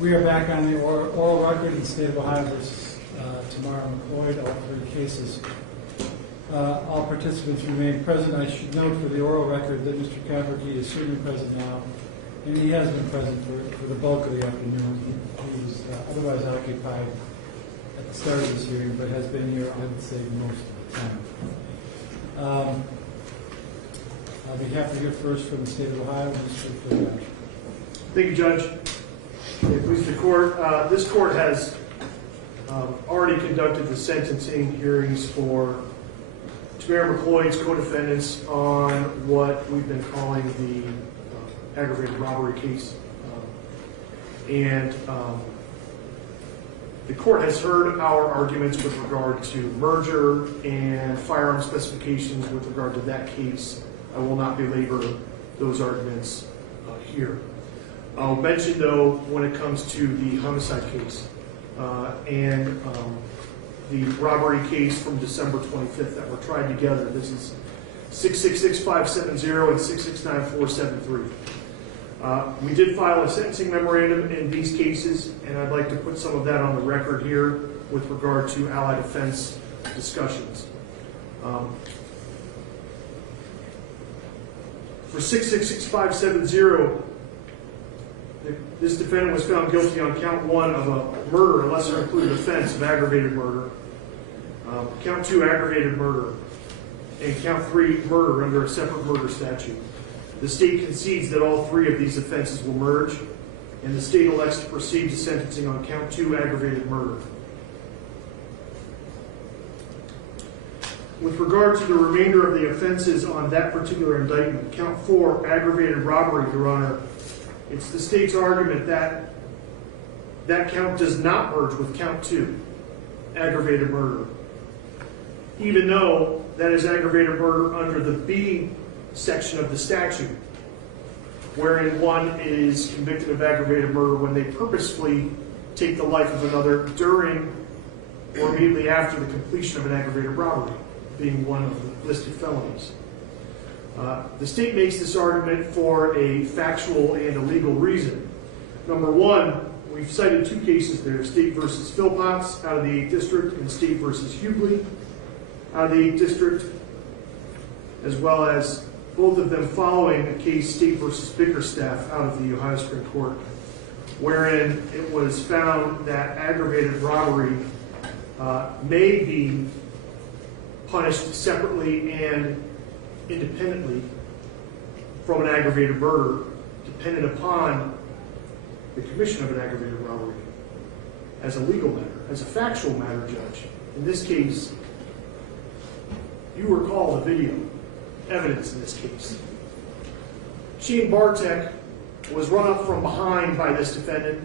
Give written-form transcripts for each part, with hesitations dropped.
We are back on the oral record in the state of Ohio versus Tamara, McLoyd, all three cases. All participants remain present. I should note for the oral record that Mr. Cafferty is certainly present now, and he has been present for the bulk of the afternoon. He was otherwise occupied at the start of this hearing, but has been here, I would say, most of the time. I'll be happy to hear first from the state of Ohio, Mr. Philbach. Thank you, Judge. Please, the court. This court has already conducted the sentencing hearings for Tamara McLoyd's co-defendants on what we've been calling the aggravated robbery case. The court has heard our arguments with regard to merger and firearm specifications with regard to that case. I will not belabor those arguments here. I'll mention, though, when it comes to the homicide case and the robbery case from December 25th that were tried together. This is 666-570 and 669-473. We did file a sentencing memorandum in these cases, and I'd like to put some of that on the record here with regard to allied offense discussions. For 666-570, this defendant was found guilty on count 1 of a murder, a lesser included offense of aggravated murder, count 2 aggravated murder, and count 3 murder under a separate murder statute. The state concedes that all 3 of these offenses will merge, and the state elects to proceed to sentencing on count 2 aggravated murder. With regard to the remainder of the offenses on that particular indictment, count 4 aggravated robbery, Your Honor, it's the state's argument that that count does not merge with count 2, aggravated murder, even though that is aggravated murder under the B section of the statute, wherein one is convicted of aggravated murder when they purposefully take the life of another during or immediately after the completion of an aggravated robbery, being one of the listed felonies. The state makes this argument for a factual and a legal reason. Number one, we've cited 2 cases there, State v. Philpotts out of the 8th District and State v. Hughley out of the 8th District, as well as both of them following a case, State v. Bickerstaff out of the Ohio Supreme Court, wherein it was found that aggravated robbery may be punished separately and independently from an aggravated murder, dependent upon the commission of an aggravated robbery. As a legal matter, as a factual matter, Judge, in this case, you recall the video evidence in this case. Shane Bartek was run up from behind by this defendant,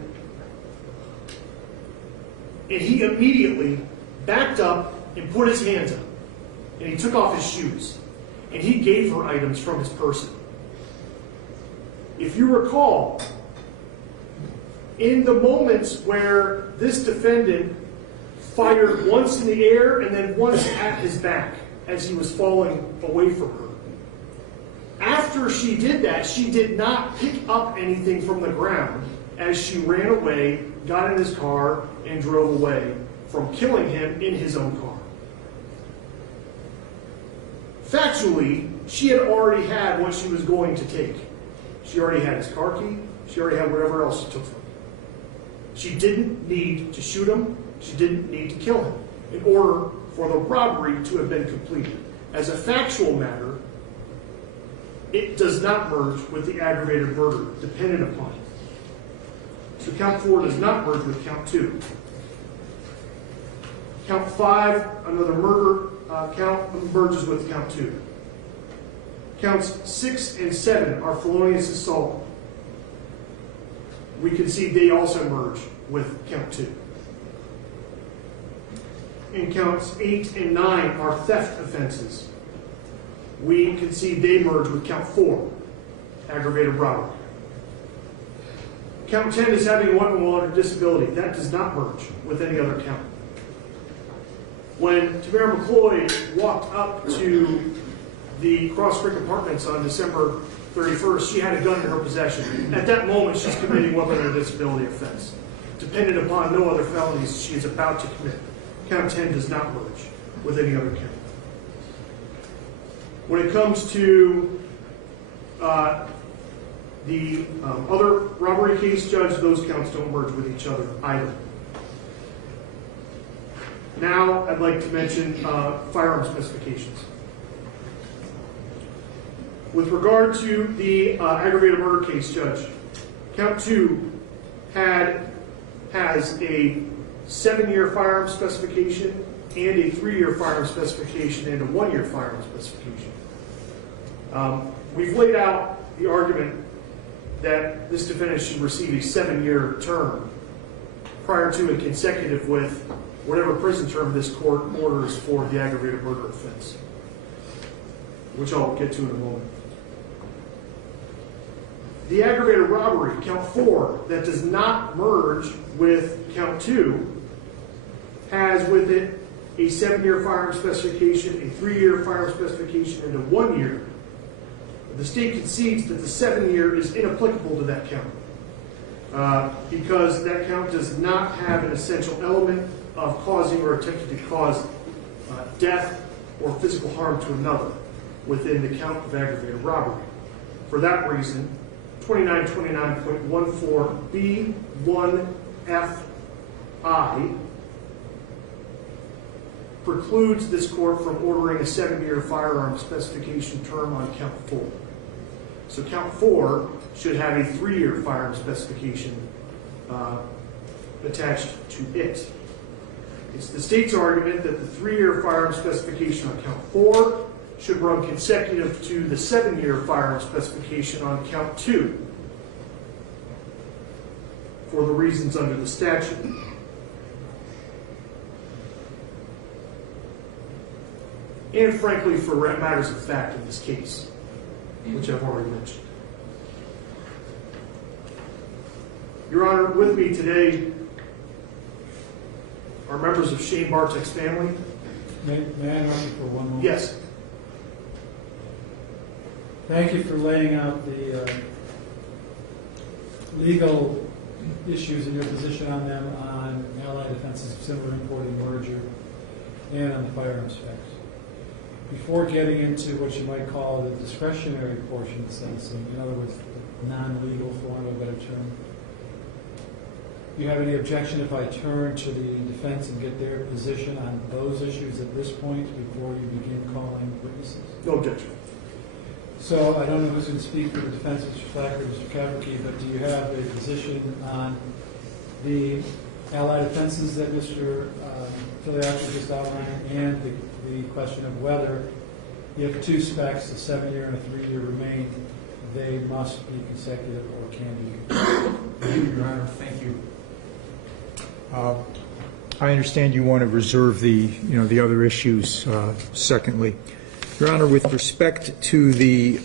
and he immediately backed up and put his hands up, and he took off his shoes, and he gave her items from his person. If you recall, in the moments where this defendant fired once in the air and then once at his back as he was falling away from her, after she did that, she did not pick up anything from the ground as she ran away, got in his car, and drove away from killing him in his own car. Factually, she had already had what she was going to take. She already had his car key. She already had whatever else she took from him. She didn't need to shoot him. She didn't need to kill him in order for the robbery to have been completed. As a factual matter, it does not merge with the aggravated murder dependent upon it. So count 4 does not merge with count 2. Count 5, another murder count, merges with count 2. Counts 6 and 7 are felonious assault. We concede they also merge with count 2. And counts 8 and 9 are theft offenses. We concede they merge with count 4, aggravated robbery. Count 10 is having a weapon while under disability. That does not merge with any other count. When Tamara McLoyd walked up to the Cross Creek Apartments on December 31st, she had a gun in her possession. At that moment, she's committing weapon or disability offense. Dependent upon no other felonies she is about to commit. Count 10 does not merge with any other count. When it comes to the other robbery case, Judge, those counts don't merge with each other either. Now, I'd like to mention firearm specifications. With regard to the aggravated murder case, Judge, count 2 has a 7-year firearm specification and a 3-year firearm specification and a 1-year firearm specification. We've laid out the argument that this defendant should receive a 7-year term prior to and consecutive with whatever prison term this court orders for the aggravated murder offense, which I'll get to in a moment. The aggravated robbery, count 4, that does not merge with count 2, has with it a 7-year firearm specification, a 3-year firearm specification, and a 1-year. The state concedes that the 7-year is inapplicable to that count because that count does not have an essential element of causing or attempting to cause death or physical harm to another within the count of aggravated robbery. For that reason, 2929.14B1FI precludes this court from ordering a 7-year firearm specification term on count 4. So count 4 should have a 3-year firearm specification attached to it. It's the state's argument that the 3-year firearm specification on count 4 should run consecutive to the 7-year firearm specification on count 2 for the reasons under the statute. And frankly, for matters of fact in this case, which I've already mentioned. Your Honor, with me today are members of Shane Bartek's family. May I interrupt you for one moment? Yes. Thank you for laying out the legal issues and your position on them on allied offenses of similar importing merger and on the firearms specs. Before getting into what you might call the discretionary portion of sentencing, in other words, the non-legal, for want of a better term, do you have any objection if I turn to the defense and get their position on those issues at this point before you begin calling witnesses? No objection. So I don't know who's going to speak for the defense, Mr. Flack or Mr. Kaverke, but do you have a position on the allied offenses that Mr. Filiacci just outlined and the question of whether, if 2 specs, a 7-year and a 3-year remain, they must be consecutive or can be? Thank you, Your Honor. Thank you. I understand you want to reserve the other issues. Secondly, Your Honor, with respect to the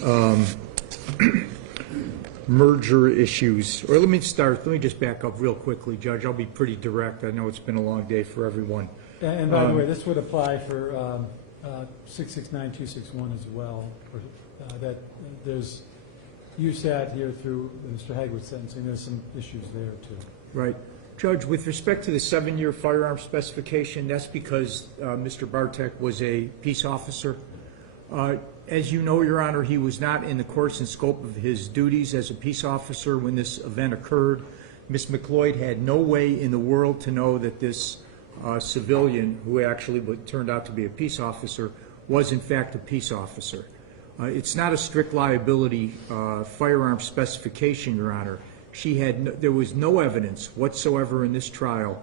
merger issues, or let me just back up real quickly, Judge. I'll be pretty direct. I know it's been a long day for everyone. And by the way, this would apply for 669261 as well. That there's, you sat here through Mr. Hagwood's sentencing. There's some issues there too. Right. Judge, with respect to the 7-year firearm specification, that's because Mr. Bartek was a peace officer. As you know, Your Honor, he was not in the course and scope of his duties as a peace officer when this event occurred. Ms. McLoyd had no way in the world to know that this civilian, who actually turned out to be a peace officer, was in fact a peace officer. It's not a strict liability firearm specification, Your Honor. There was no evidence whatsoever in this trial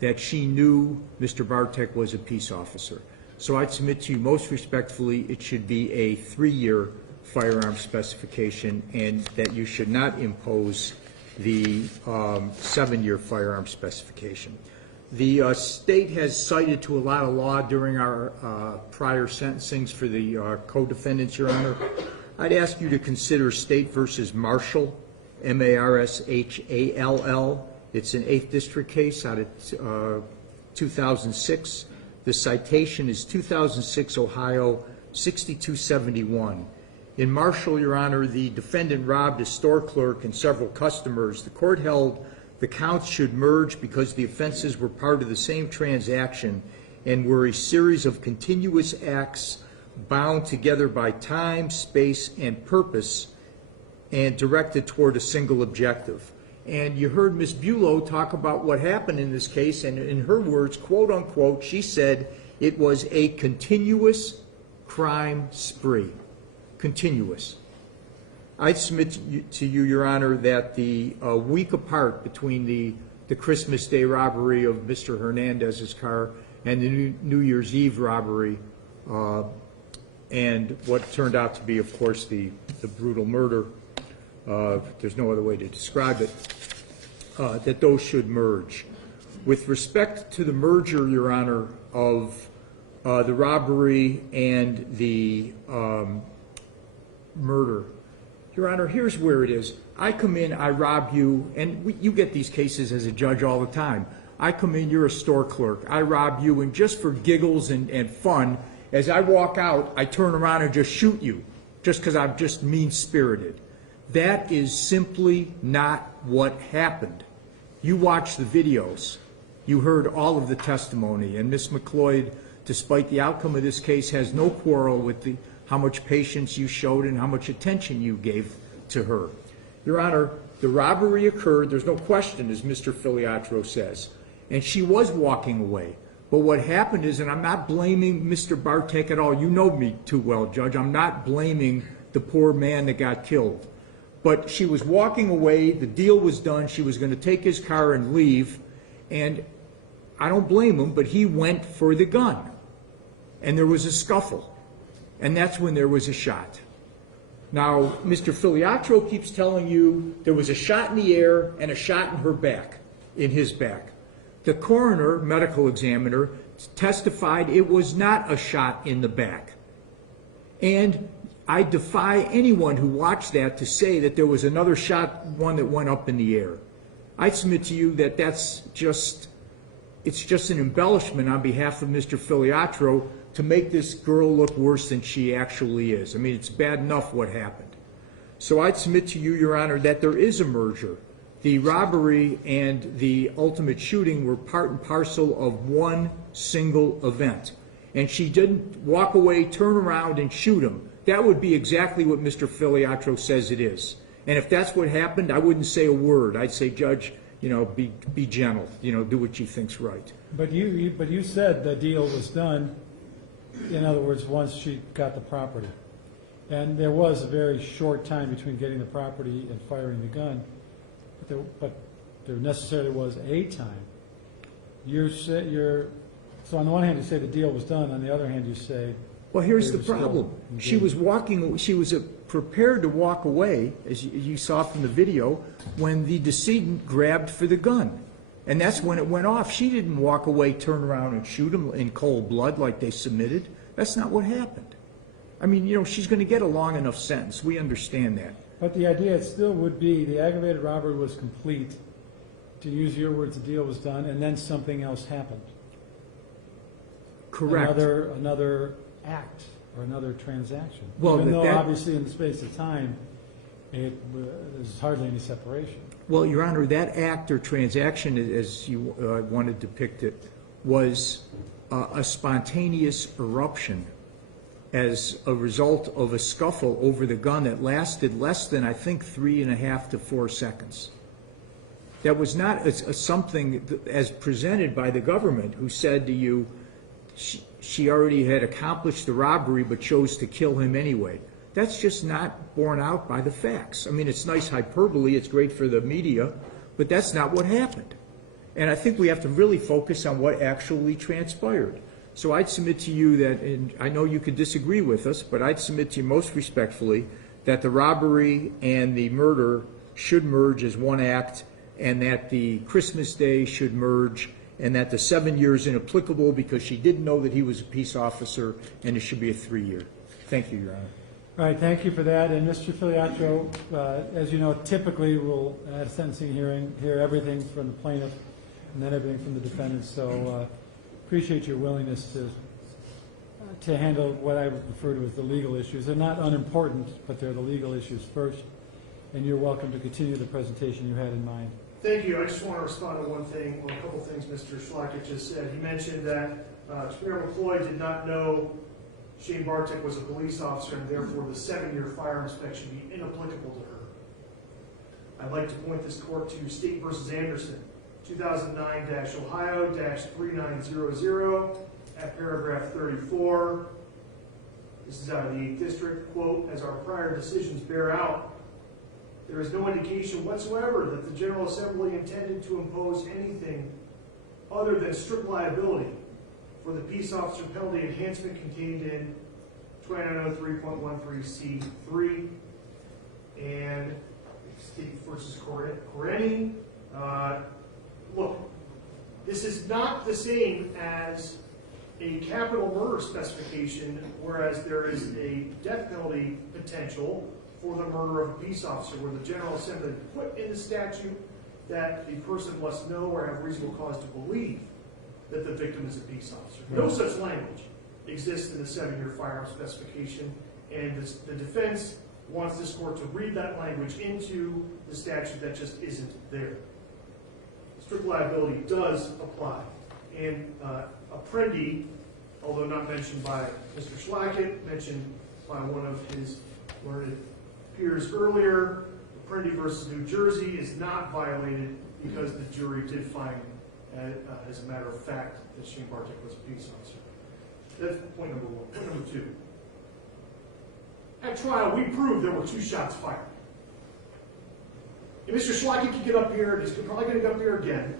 that she knew Mr. Bartek was a peace officer. So I'd submit to you most respectfully it should be a 3-year firearm specification and that you should not impose the 7-year firearm specification. The state has cited to a lot of law during our prior sentencings for the co-defendants, Your Honor. I'd ask you to consider State versus Marshall, Marshall. It's an 8th District case out of 2006. The citation is 2006 Ohio 6271. In Marshall, Your Honor, the defendant robbed a store clerk and several customers. The court held the counts should merge because the offenses were part of the same transaction and were a series of continuous acts bound together by time, space, and purpose and directed toward a single objective. And you heard Ms. Bulow talk about what happened in this case, and in her words, quote unquote, she said it was a continuous crime spree. Continuous. I submit to you, Your Honor, that the week apart between the Christmas Day robbery of Mr. Hernandez's car and the New Year's Eve robbery, and what turned out to be, of course, the brutal murder, there's no other way to describe it, that those should merge. With respect to the merger, Your Honor, of the robbery and the murder, Your Honor, here's where it is. I come in, I rob you, and you get these cases as a judge all the time. I come in, you're a store clerk, I rob you, and just for giggles and fun, as I walk out, I turn around and just shoot you, just because I'm just mean-spirited. That is simply not what happened. You watched the videos. You heard all of the testimony, and Ms. McLoyd, despite the outcome of this case, has no quarrel with how much patience you showed and how much attention you gave to her. Your Honor, the robbery occurred, there's no question, as Mr. Filiatro says, and she was walking away. But what happened is, and I'm not blaming Mr. Bartek at all, you know me too well, Judge, I'm not blaming the poor man that got killed. But she was walking away, the deal was done, she was going to take his car and leave, and I don't blame him, but he went for the gun. And there was a scuffle, and that's when there was a shot. Now, Mr. Filiatro keeps telling you there was a shot in the air and a shot in her back, in his back. The coroner, medical examiner, testified it was not a shot in the back. And I defy anyone who watched that to say that there was another shot, one that went up in the air. I submit to you that it's just an embellishment on behalf of Mr. Filiatro to make this girl look worse than she actually is. I mean, it's bad enough what happened. So I'd submit to you, Your Honor, that there is a merger. The robbery and the ultimate shooting were part and parcel of one single event. And she didn't walk away, turn around, and shoot him. That would be exactly what Mr. Filiatro says it is. And if that's what happened, I wouldn't say a word. I'd say, Judge, be gentle. Do what you think's right. But you said the deal was done, in other words, once she got the property. And there was a very short time between getting the property and firing the gun. But there necessarily was a time. So on the one hand you say the deal was done, on the other hand you say... Well, here's the problem. She was prepared to walk away, as you saw from the video, when the decedent grabbed for the gun. And that's when it went off. She didn't walk away, turn around, and shoot him in cold blood like they submitted. That's not what happened. I mean, she's going to get a long enough sentence. We understand that. But the idea still would be the aggravated robbery was complete. To use your words, the deal was done, and then something else happened. Correct. Another act or another transaction. Well, even though obviously in the space of time, there's hardly any separation. Well, Your Honor, that act or transaction, as you want to depict it, was a spontaneous eruption as a result of a scuffle over the gun that lasted less than, I think, 3.5 to 4 seconds. That was not something as presented by the government, who said to you, she already had accomplished the robbery but chose to kill him anyway. That's just not borne out by the facts. I mean, it's nice hyperbole, it's great for the media, but that's not what happened. And I think we have to really focus on what actually transpired. So I'd submit to you that, and I know you could disagree with us, but I'd submit to you most respectfully that the robbery and the murder should merge as one act, and that the Christmas Day should merge, and that the 7 years inapplicable because she didn't know that he was a peace officer, and it should be a 3-year. Thank you, Your Honor. All right, thank you for that. And Mr. Filiatro, as you know, typically we'll, at a sentencing hearing, hear everything from the plaintiff and then everything from the defendant. So appreciate your willingness to to handle what I would refer to as the legal issues. They're not unimportant, but they're the legal issues first. And you're welcome to continue the presentation you had in mind. Thank you. I just want to respond to one thing, or a couple things Mr. Schlackett just said. He mentioned that Tamara McLoyd did not know Shane Bartek was a police officer, and therefore the 7-year firearm inspection would be inapplicable to her. I'd like to point this court to State v. Anderson, 2009-Ohio-3900, at paragraph 34. This is out of the 8th District. Quote, as our prior decisions bear out, there is no indication whatsoever that the General Assembly intended to impose anything other than strict liability for the peace officer penalty enhancement contained in 2903.13C3 and State v. Coreni. Look, this is not the same as a capital murder specification, whereas there is a death penalty potential for the murder of a peace officer, where the General Assembly put in the statute that the person must know or have reasonable cause to believe that the victim is a peace officer. No such language exists in the 7-year firearm specification, and the defense wants this court to read that language into the statute that just isn't there. Strict liability does apply. And Apprendi, although not mentioned by Mr. Schlackett, mentioned by one of his learned peers earlier, Apprendi versus New Jersey is not violated because the jury did find, as a matter of fact, that Shane Bartek was a peace officer. That's point number one. Point number two. At trial, we proved there were 2 shots fired. And Mr. Schlackett can get up here, and he's probably going to get up here again,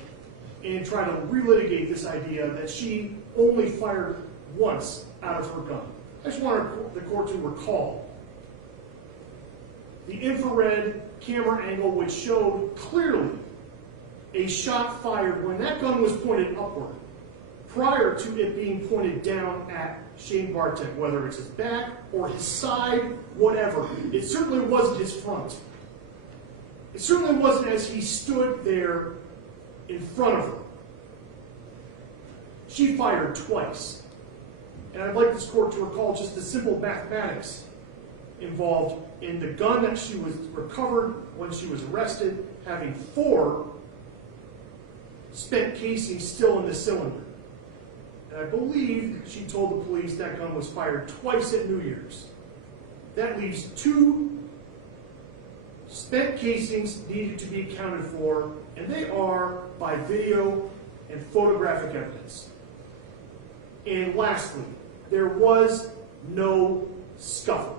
and try to relitigate this idea that she only fired once out of her gun. I just wanted the court to recall the infrared camera angle, which showed clearly a shot fired when that gun was pointed upward, prior to it being pointed down at Shane Bartek, whether it's his back or his side, whatever. It certainly wasn't his front. It certainly wasn't as he stood there in front of her. She fired twice. And I'd like this court to recall just the simple mathematics involved in the gun that she was recovered when she was arrested, having 4 spent casings still in the cylinder. And I believe she told the police that gun was fired twice at New Year's. That leaves 2 spent casings needed to be accounted for, and they are by video and photographic evidence. And lastly, there was no scuffle.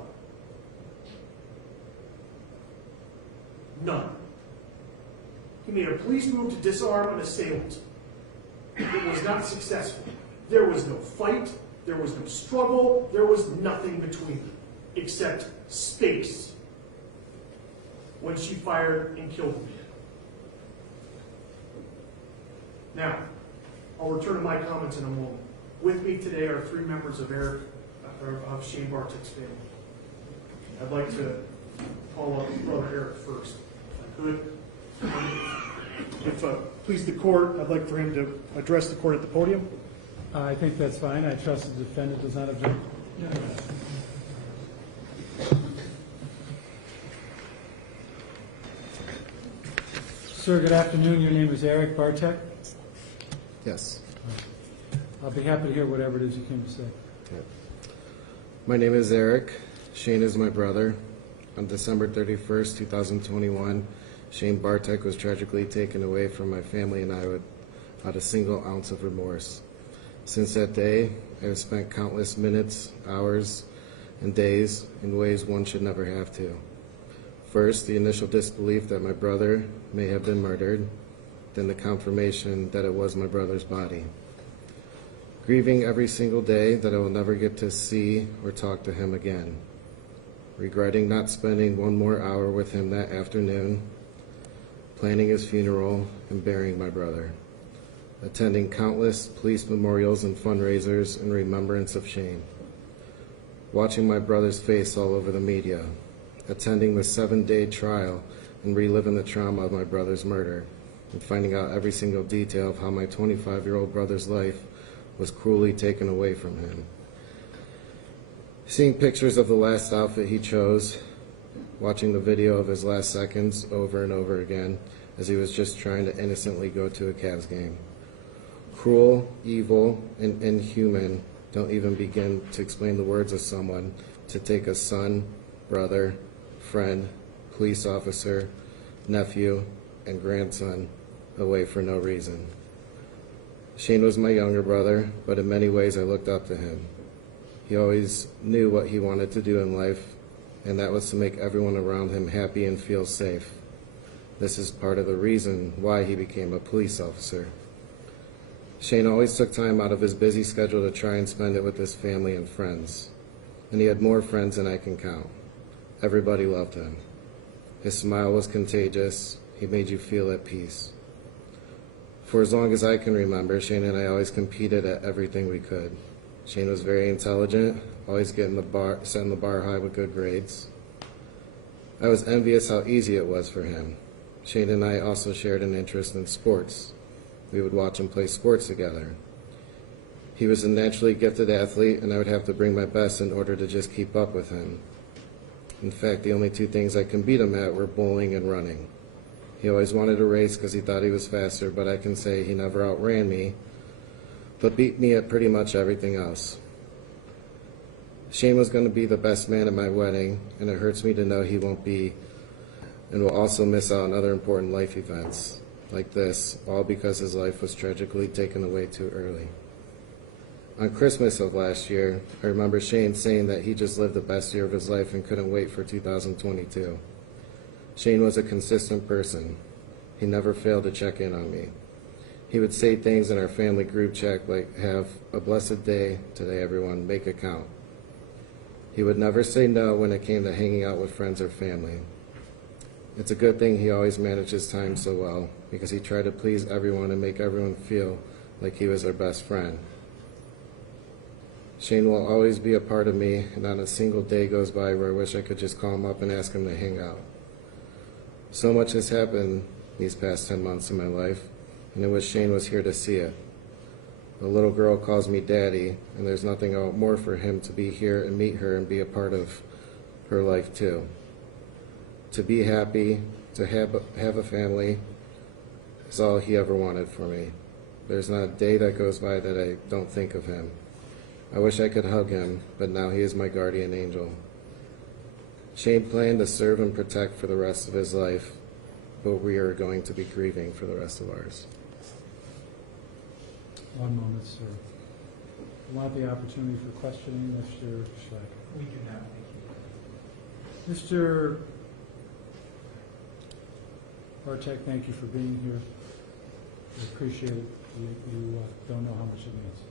None. He made a police move to disarm an assailant. It was not successful. There was no fight, there was no struggle, there was nothing between them, except space when she fired and killed the man. Now, I'll return to my comments in a moment. With me today are 3 members of of Shane Bartek's family. I'd like to call up Brother Eric first, if I could. If please the court, I'd like for him to address the court at the podium. I think that's fine. I trust the defendant does not object. Sir, good afternoon. Your name is Eric Bartek? Yes. I'll be happy to hear whatever it is you came to say. Okay. My name is Eric. Shane is my brother. On December 31st, 2021, Shane Bartek was tragically taken away from my family and I without a single ounce of remorse. Since that day, I have spent countless minutes, hours, and days in ways one should never have to. First, the initial disbelief that my brother may have been murdered, then the confirmation that it was my brother's body. Grieving every single day that I will never get to see or talk to him again. Regretting not spending one more hour with him that afternoon, planning his funeral and burying my brother. Attending countless police memorials and fundraisers in remembrance of Shane. Watching my brother's face all over the media. Attending the 7-day trial and reliving the trauma of my brother's murder, and finding out every single detail of how my 25-year-old brother's life was cruelly taken away from him. Seeing pictures of the last outfit he chose, watching the video of his last seconds over and over again as he was just trying to innocently go to a Cavs game. Cruel, evil, and inhuman don't even begin to explain the words of someone to take a son, brother, friend, police officer, nephew, and grandson away for no reason. Shane was my younger brother, but in many ways I looked up to him. He always knew what he wanted to do in life, and that was to make everyone around him happy and feel safe. This is part of the reason why he became a police officer. Shane always took time out of his busy schedule to try and spend it with his family and friends. And he had more friends than I can count. Everybody loved him. His smile was contagious. He made you feel at peace. For as long as I can remember, Shane and I always competed at everything we could. Shane was very intelligent, always setting the bar high with good grades. I was envious how easy it was for him. Shane and I also shared an interest in sports. We would watch him play sports together. He was a naturally gifted athlete, and I would have to bring my best in order to just keep up with him. In fact, the only two things I can beat him at were bowling and running. He always wanted to race because he thought he was faster, but I can say he never outran me, but beat me at pretty much everything else. Shane was going to be the best man at my wedding, and it hurts me to know he won't be, and will also miss out on other important life events like this, all because his life was tragically taken away too early. On Christmas of last year, I remember Shane saying that he just lived the best year of his life and couldn't wait for 2022. Shane was a consistent person. He never failed to check in on me. He would say things in our family group chat like, "Have a blessed day today, everyone, make it count." He would never say no when it came to hanging out with friends or family. It's a good thing he always managed his time so well, because he tried to please everyone and make everyone feel like he was their best friend. Shane will always be a part of me, and not a single day goes by where I wish I could just call him up and ask him to hang out. So much has happened these past 10 months in my life, and I wish Shane was here to see it. The little girl calls me Daddy, and there's nothing more for him to be here and meet her and be a part of her life too. To be happy, to have a family, is all he ever wanted for me. There's not a day that goes by that I don't think of him. I wish I could hug him, but now he is my guardian angel. Shane planned to serve and protect for the rest of his life, but we are going to be grieving for the rest of ours. One moment, sir. I want the opportunity for questioning, Mr. Schleck. We do not, thank you. Mr. Bartek, thank you for being here. I appreciate it. You don't know how much it means.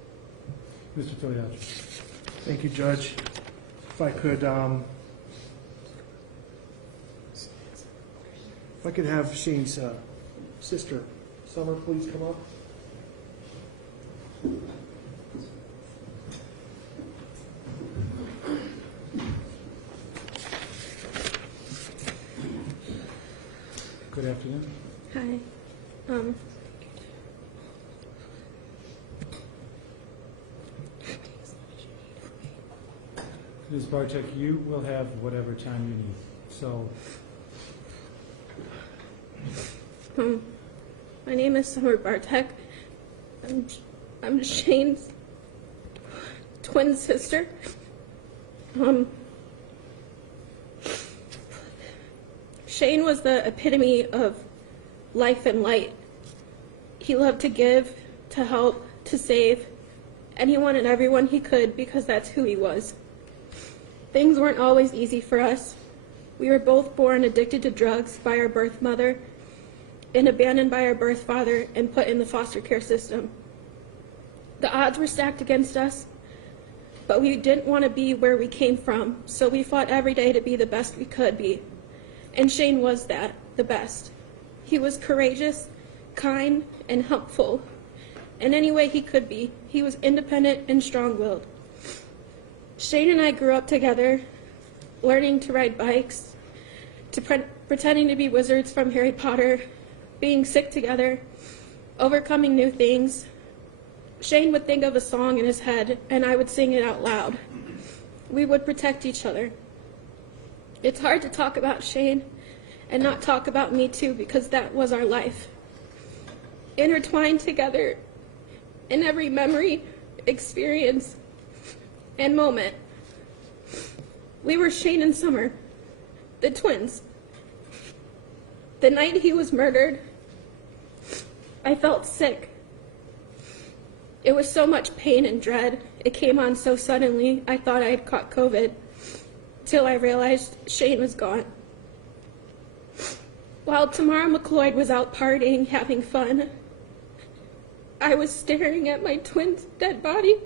Mr. Toyachi. Thank you, Judge. If I could have Shane's sister, Summer, please come up. Good afternoon. Hi. Ms. Bartek, you will have whatever time you need. So, My name is Summer Bartek. I'm Shane's twin sister. Shane was the epitome of life and light. He loved to give, to help, to save anyone and everyone he could because that's who he was. Things weren't always easy for us. We were both born addicted to drugs by our birth mother and abandoned by our birth father and put in the foster care system. The odds were stacked against us, but we didn't want to be where we came from, so we fought every day to be the best we could be. And Shane was that, the best. He was courageous, kind, and helpful. In any way he could be, he was independent and strong-willed. Shane and I grew up together, learning to ride bikes, to pretending to be wizards from Harry Potter, being sick together, overcoming new things. Shane would think of a song in his head, and I would sing it out loud. We would protect each other. It's hard to talk about Shane and not talk about me too, because that was our life. Intertwined together in every memory, experience, and moment. We were Shane and Summer, the twins. The night he was murdered, I felt sick. It was so much pain and dread. It came on so suddenly, I thought I had caught COVID, till I realized Shane was gone. While Tamara McLoyd was out partying, having fun, I was staring at my twin's dead body.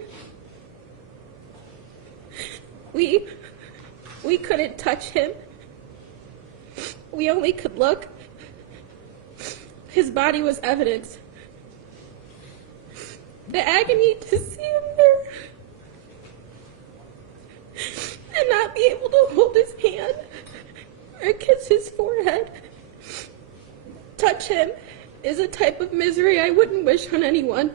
We couldn't touch him. We only could look. His body was evidence. The agony to see him there and not be able to hold his hand or kiss his forehead, touch him, is a type of misery I wouldn't wish on anyone.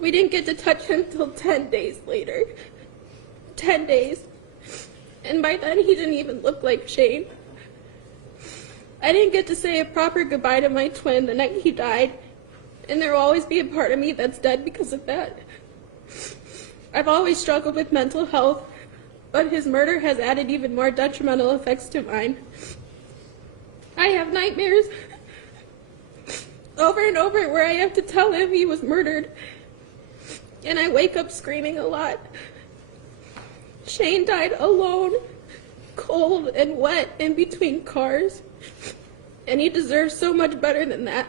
We didn't get to touch him till 10 days later. 10 days. And by then he didn't even look like Shane. I didn't get to say a proper goodbye to my twin the night he died, and there will always be a part of me that's dead because of that. I've always struggled with mental health, but his murder has added even more detrimental effects to mine. I have nightmares over and over where I have to tell him he was murdered, and I wake up screaming a lot. Shane died alone, cold and wet in between cars, and he deserves so much better than that.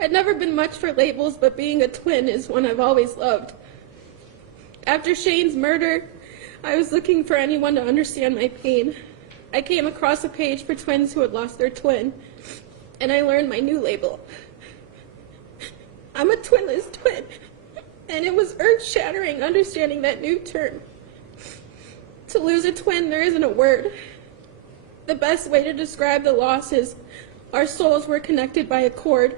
I'd never been much for labels, but being a twin is one I've always loved. After Shane's murder, I was looking for anyone to understand my pain. I came across a page for twins who had lost their twin, and I learned my new label. I'm a twinless twin, and it was earth-shattering understanding that new term. To lose a twin, there isn't a word. The best way to describe the loss is our souls were connected by a cord,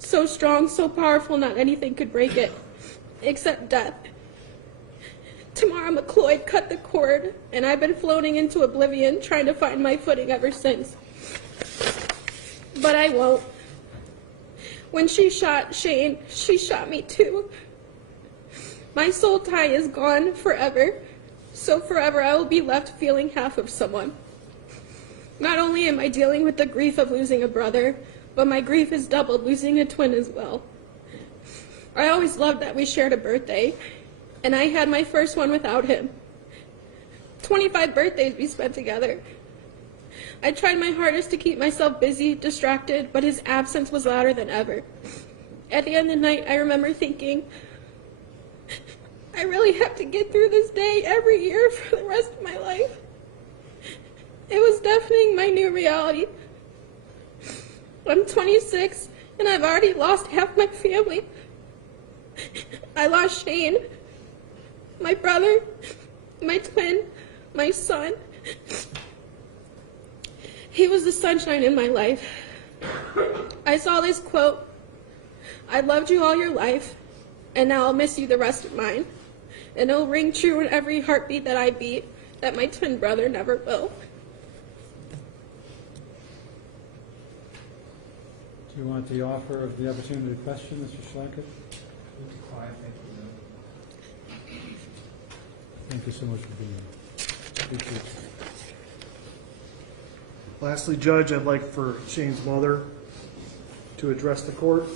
so strong, so powerful, not anything could break it, except death. Tamara McLoyd cut the cord, and I've been floating into oblivion, trying to find my footing ever since. But I won't. When she shot Shane, she shot me too. My soul tie is gone forever, so forever I will be left feeling half of someone. Not only am I dealing with the grief of losing a brother, but my grief is doubled losing a twin as well. I always loved that we shared a birthday, and I had my first one without him. 25 birthdays we spent together. I tried my hardest to keep myself busy, distracted, but his absence was louder than ever. At the end of the night, I remember thinking, I really have to get through this day every year for the rest of my life. It was deafening my new reality. I'm 26, and I've already lost half my family. I lost Shane, my brother, my twin, my son. He was the sunshine in my life. I saw this quote, I loved you all your life, and now I'll miss you the rest of mine. And it'll ring true in every heartbeat that I beat, that my twin brother never will. Do you want the offer of the opportunity to question, Mr. Schlanker? Thank you so much for being here. Appreciate it. Lastly, Judge, I'd like for Shane's mother to address the court.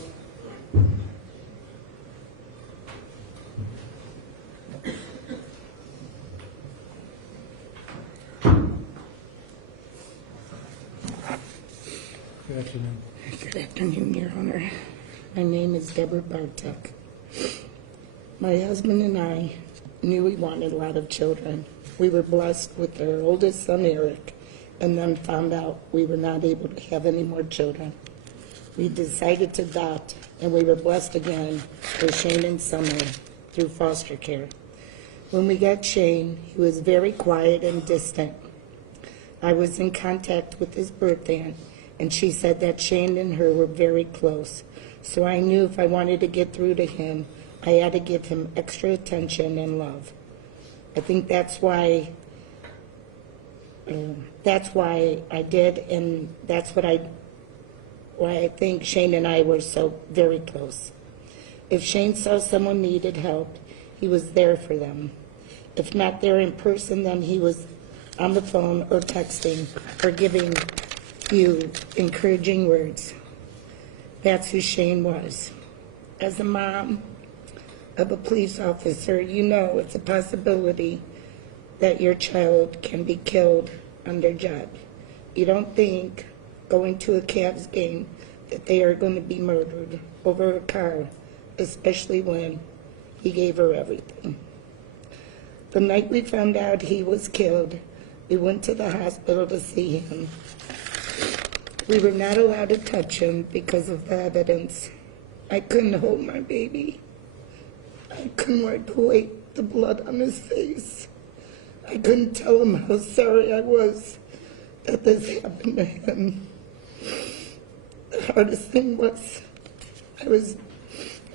Good afternoon. Good afternoon, Your Honor. My name is Deborah Bartek. My husband and I knew we wanted a lot of children. We were blessed with our oldest son, Eric, and then found out we were not able to have any more children. We decided to adopt, and we were blessed again with Shane and Summer through foster care. When we got Shane, he was very quiet and distant. I was in contact with his birth aunt, and she said that Shane and her were very close. So I knew if I wanted to get through to him, I had to give him extra attention and love. I think that's why I did, and that's why I think Shane and I were so very close. If Shane saw someone needed help, he was there for them. If not there in person, then he was on the phone or texting or giving you encouraging words. That's who Shane was. As a mom of a police officer, you know it's a possibility that your child can be killed on their job. You don't think going to a Cavs game that they are going to be murdered over a car, especially when he gave her everything. The night we found out he was killed, we went to the hospital to see him. We were not allowed to touch him because of the evidence. I couldn't hold my baby. I couldn't wipe away the blood on his face. I couldn't tell him how sorry I was that this happened to him. The hardest thing was,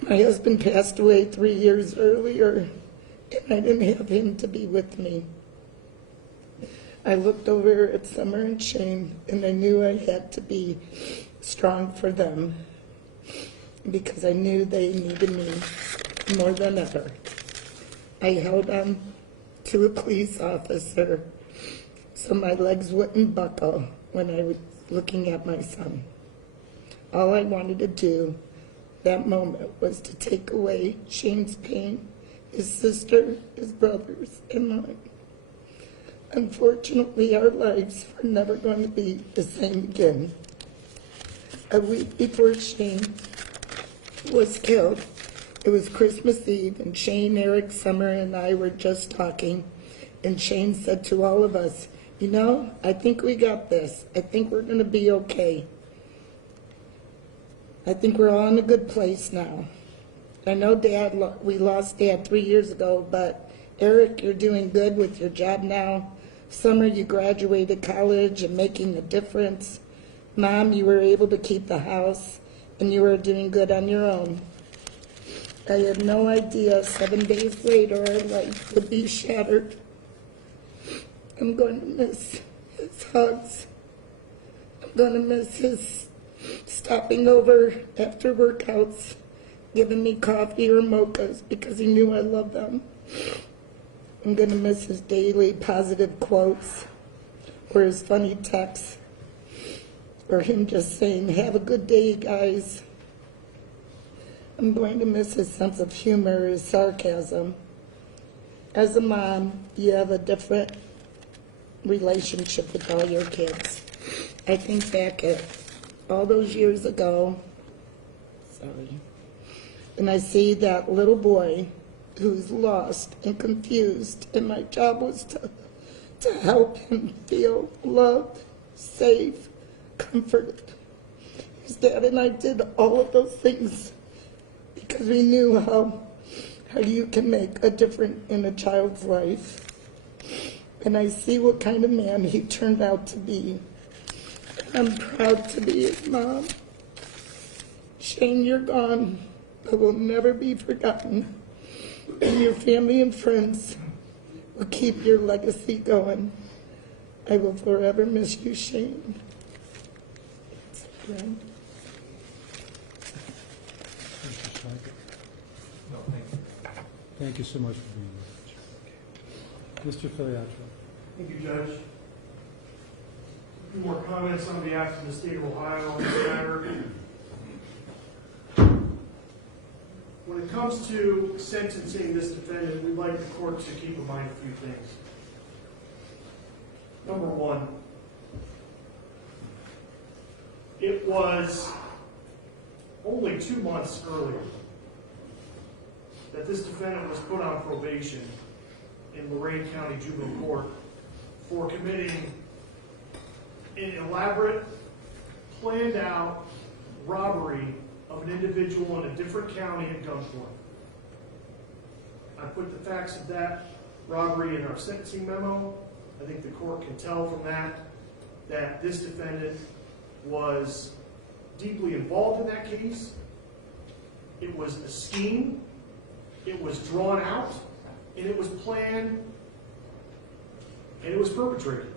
my husband passed away 3 years earlier, and I didn't have him to be with me. I looked over at Summer and Shane, and I knew I had to be strong for them because I knew they needed me more than ever. I held on to a police officer so my legs wouldn't buckle when I was looking at my son. All I wanted to do that moment was to take away Shane's pain, his sister, his brothers, and mine. Unfortunately, our lives were never going to be the same again. A week before Shane was killed, it was Christmas Eve, and Shane, Eric, Summer, and I were just talking, and Shane said to all of us, "You know, I think we got this. I think we're going to be okay. I think we're all in a good place now. I know we lost Dad 3 years ago, but Eric, you're doing good with your job now. Summer, you graduated college and making a difference. Mom, you were able to keep the house, and you are doing good on your own." I had no idea 7 days later our life would be shattered. I'm going to miss his hugs. I'm going to miss his stopping over after workouts, giving me coffee or mochas because he knew I loved them. I'm going to miss his daily positive quotes or his funny texts or him just saying, "Have a good day, guys." I'm going to miss his sense of humor, his sarcasm. As a mom, you have a different relationship with all your kids. I think back at all those years ago, and I see that little boy who's lost and confused, and my job was to help him feel loved, safe, comforted. His dad and I did all of those things because we knew how you can make a difference in a child's life. And I see what kind of man he turned out to be. I'm proud to be his mom. Shane, you're gone, but will never be forgotten. And your family and friends will keep your legacy going. I will forever miss you, Shane. Thank you so much for being with us. Mr. Filiatro. Thank you, Judge. A few more comments on behalf of the state of Ohio on this matter. When it comes to sentencing this defendant, we'd like the court to keep in mind a few things. Number one, it was only 2 months earlier that this defendant was put on probation in Lorain County Juvenile Court for committing an elaborate, planned out robbery of an individual in a different county at gunpoint. I put the facts of that robbery in our sentencing memo. I think the court can tell from that this defendant was deeply involved in that case. It was a scheme. It was drawn out, and it was planned, and it was perpetrated.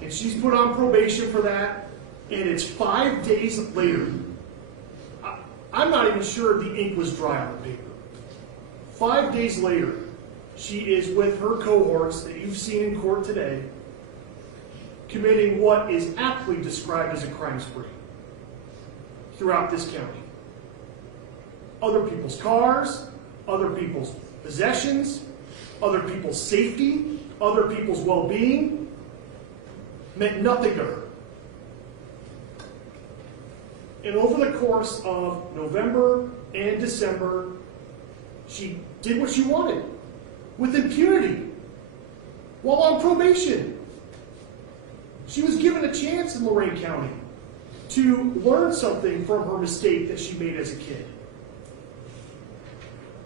And she's put on probation for that, and it's 5 days later. I'm not even sure the ink was dry on the paper. 5 days later, she is with her cohorts that you've seen in court today, committing what is aptly described as a crime spree throughout this county. Other people's cars, other people's possessions, other people's safety, other people's well-being meant nothing to her. And over the course of November and December, she did what she wanted with impunity while on probation. She was given a chance in Lorain County to learn something from her mistake that she made as a kid.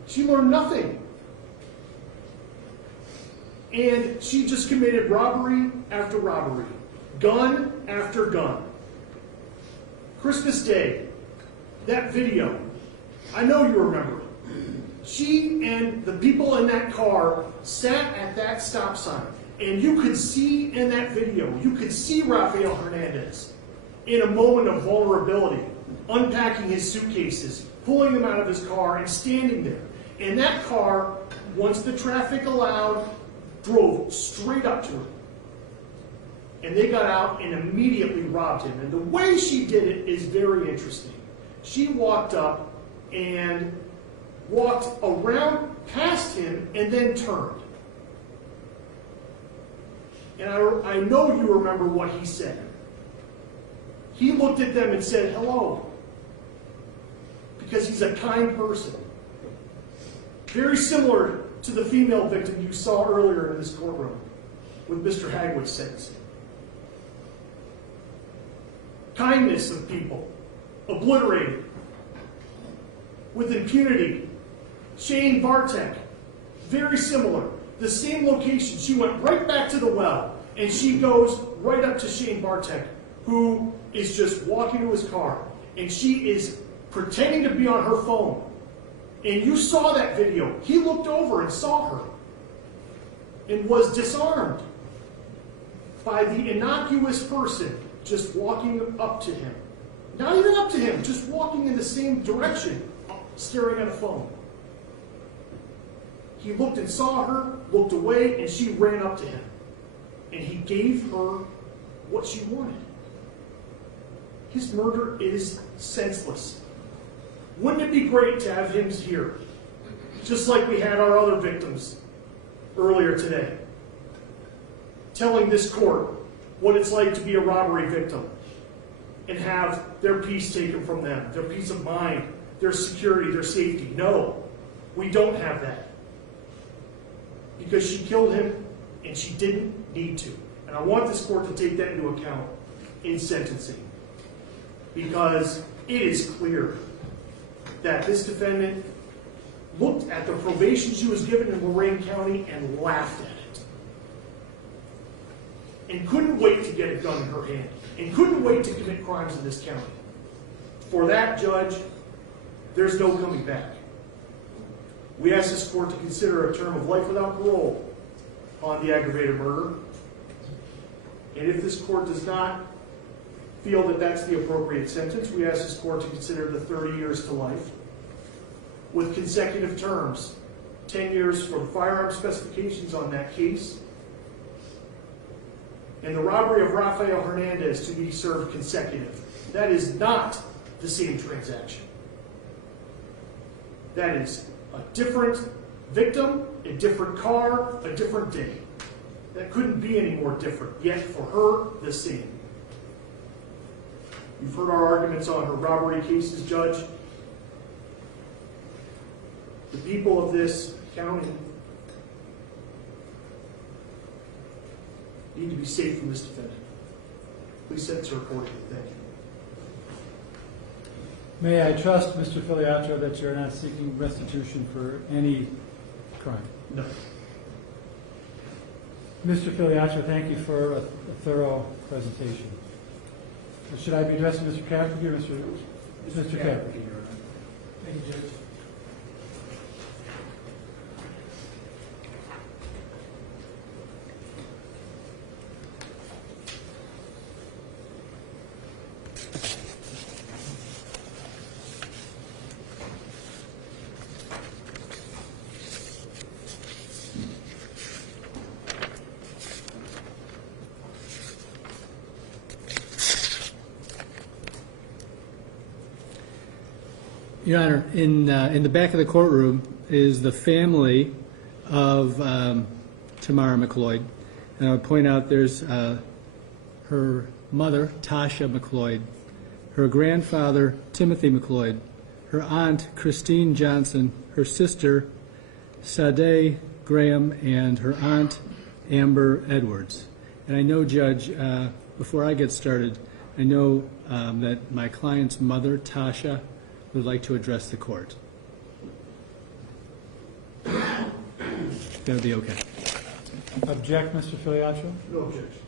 She learned nothing. And she just committed robbery after robbery, gun after gun. Christmas Day, that video, I know you remember it. She and the people in that car sat at that stop sign, and you could see in that video, you could see Rafael Hernandez in a moment of vulnerability, unpacking his suitcases, pulling them out of his car, and standing there. And that car, once the traffic allowed, drove straight up to him. And they got out and immediately robbed him. And the way she did it is very interesting. She walked up and walked around past him and then turned. And I know you remember what he said. He looked at them and said, "Hello," because he's a kind person. Very similar to the female victim you saw earlier in this courtroom with Mr. Hagwood's sentencing. Kindness of people, obliterated. With impunity. Shane Bartek, very similar. The same location. She went right back to the well, and she goes right up to Shane Bartek, who is just walking to his car, and she is pretending to be on her phone. And you saw that video. He looked over and saw her and was disarmed by the innocuous person just walking up to him. Not even up to him, just walking in the same direction, staring at a phone. He looked and saw her, looked away, and she ran up to him. And he gave her what she wanted. His murder is senseless. Wouldn't it be great to have him here? Just like we had our other victims earlier today. Telling this court what it's like to be a robbery victim and have their peace taken from them, their peace of mind, their security, their safety. No, we don't have that. Because she killed him and she didn't need to. And I want this court to take that into account in sentencing. Because it is clear that this defendant looked at the probation she was given in Lorain County and laughed at it. And couldn't wait to get a gun in her hand. And couldn't wait to commit crimes in this county. For that, Judge, there's no coming back. We ask this court to consider a term of life without parole on the aggravated murder. And if this court does not feel that that's the appropriate sentence, we ask this court to consider the 30 years to life with consecutive terms, 10 years for the firearm specifications on that case, and the robbery of Rafael Hernandez to be served consecutive. That is not the same transaction. That is a different victim, a different car, a different day. That couldn't be any more different, yet for her, the same. You've heard our arguments on her robbery cases, Judge. The people of this county need to be safe from this defendant. Please sentence her accordingly. Thank you. May I trust, Mr. Filiatro, that you're not seeking restitution for any crime? No. Mr. Filiatro, thank you for a thorough presentation. Should I be addressing Mr. Cafferty or Mr. Cafferty? Thank you, Judge. Your Honor, in the back of the courtroom is the family of Tamara McLoyd. And I would point out there's her mother, Tasha McLoyd, her grandfather, Timothy McLoyd, her aunt, Christine Johnson, her sister, Sade Graham, and her aunt, Amber Edwards. And I know, Judge, before I get started, I know that my client's mother, Tasha, would like to address the court. That'll be okay. Object, Mr. Filiaccio? No objection.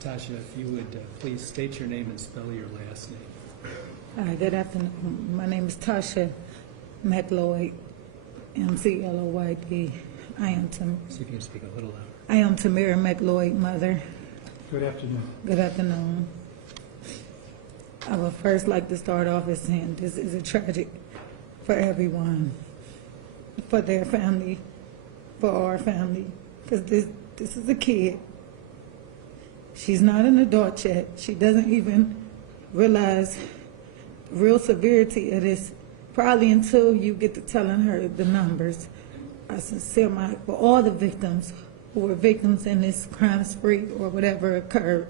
Tasha, if you would please state your name and spell your last name. Hi, good afternoon. My name is Tasha McLoyd, McLoyd. I am See if you can speak a little louder. I am Tamara McLoyd, mother. Good afternoon. Good afternoon. I would first like to start off as saying this is a tragic for everyone, for their family, for our family, because this is a kid. She's not an adult yet. She doesn't even realize the real severity of this, probably until you get to telling her the numbers. I sincere for all the victims who were victims in this crime spree or whatever occurred.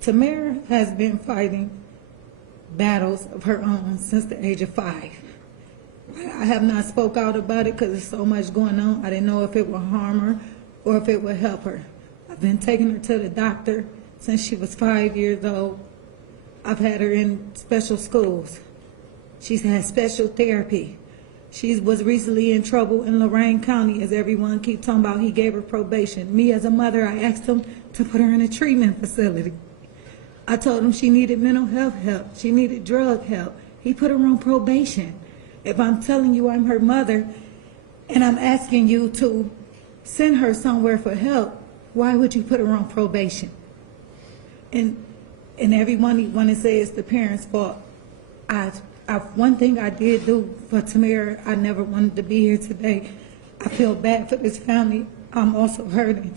Tamara has been fighting battles of her own since the age of 5. I have not spoke out about it because there's so much going on. I didn't know if it would harm her or if it would help her. I've been taking her to the doctor since she was 5 years old. I've had her in special schools. She's had special therapy. She was recently in trouble in Lorain County, as everyone keeps talking about. He gave her probation. Me, as a mother, I asked him to put her in a treatment facility. I told him she needed mental health help. She needed drug help. He put her on probation. If I'm telling you I'm her mother and I'm asking you to send her somewhere for help, why would you put her on probation? And everyone want to say it's the parents' fault. One thing I did do for Tamara, I never wanted to be here today. I feel bad for this family. I'm also hurting.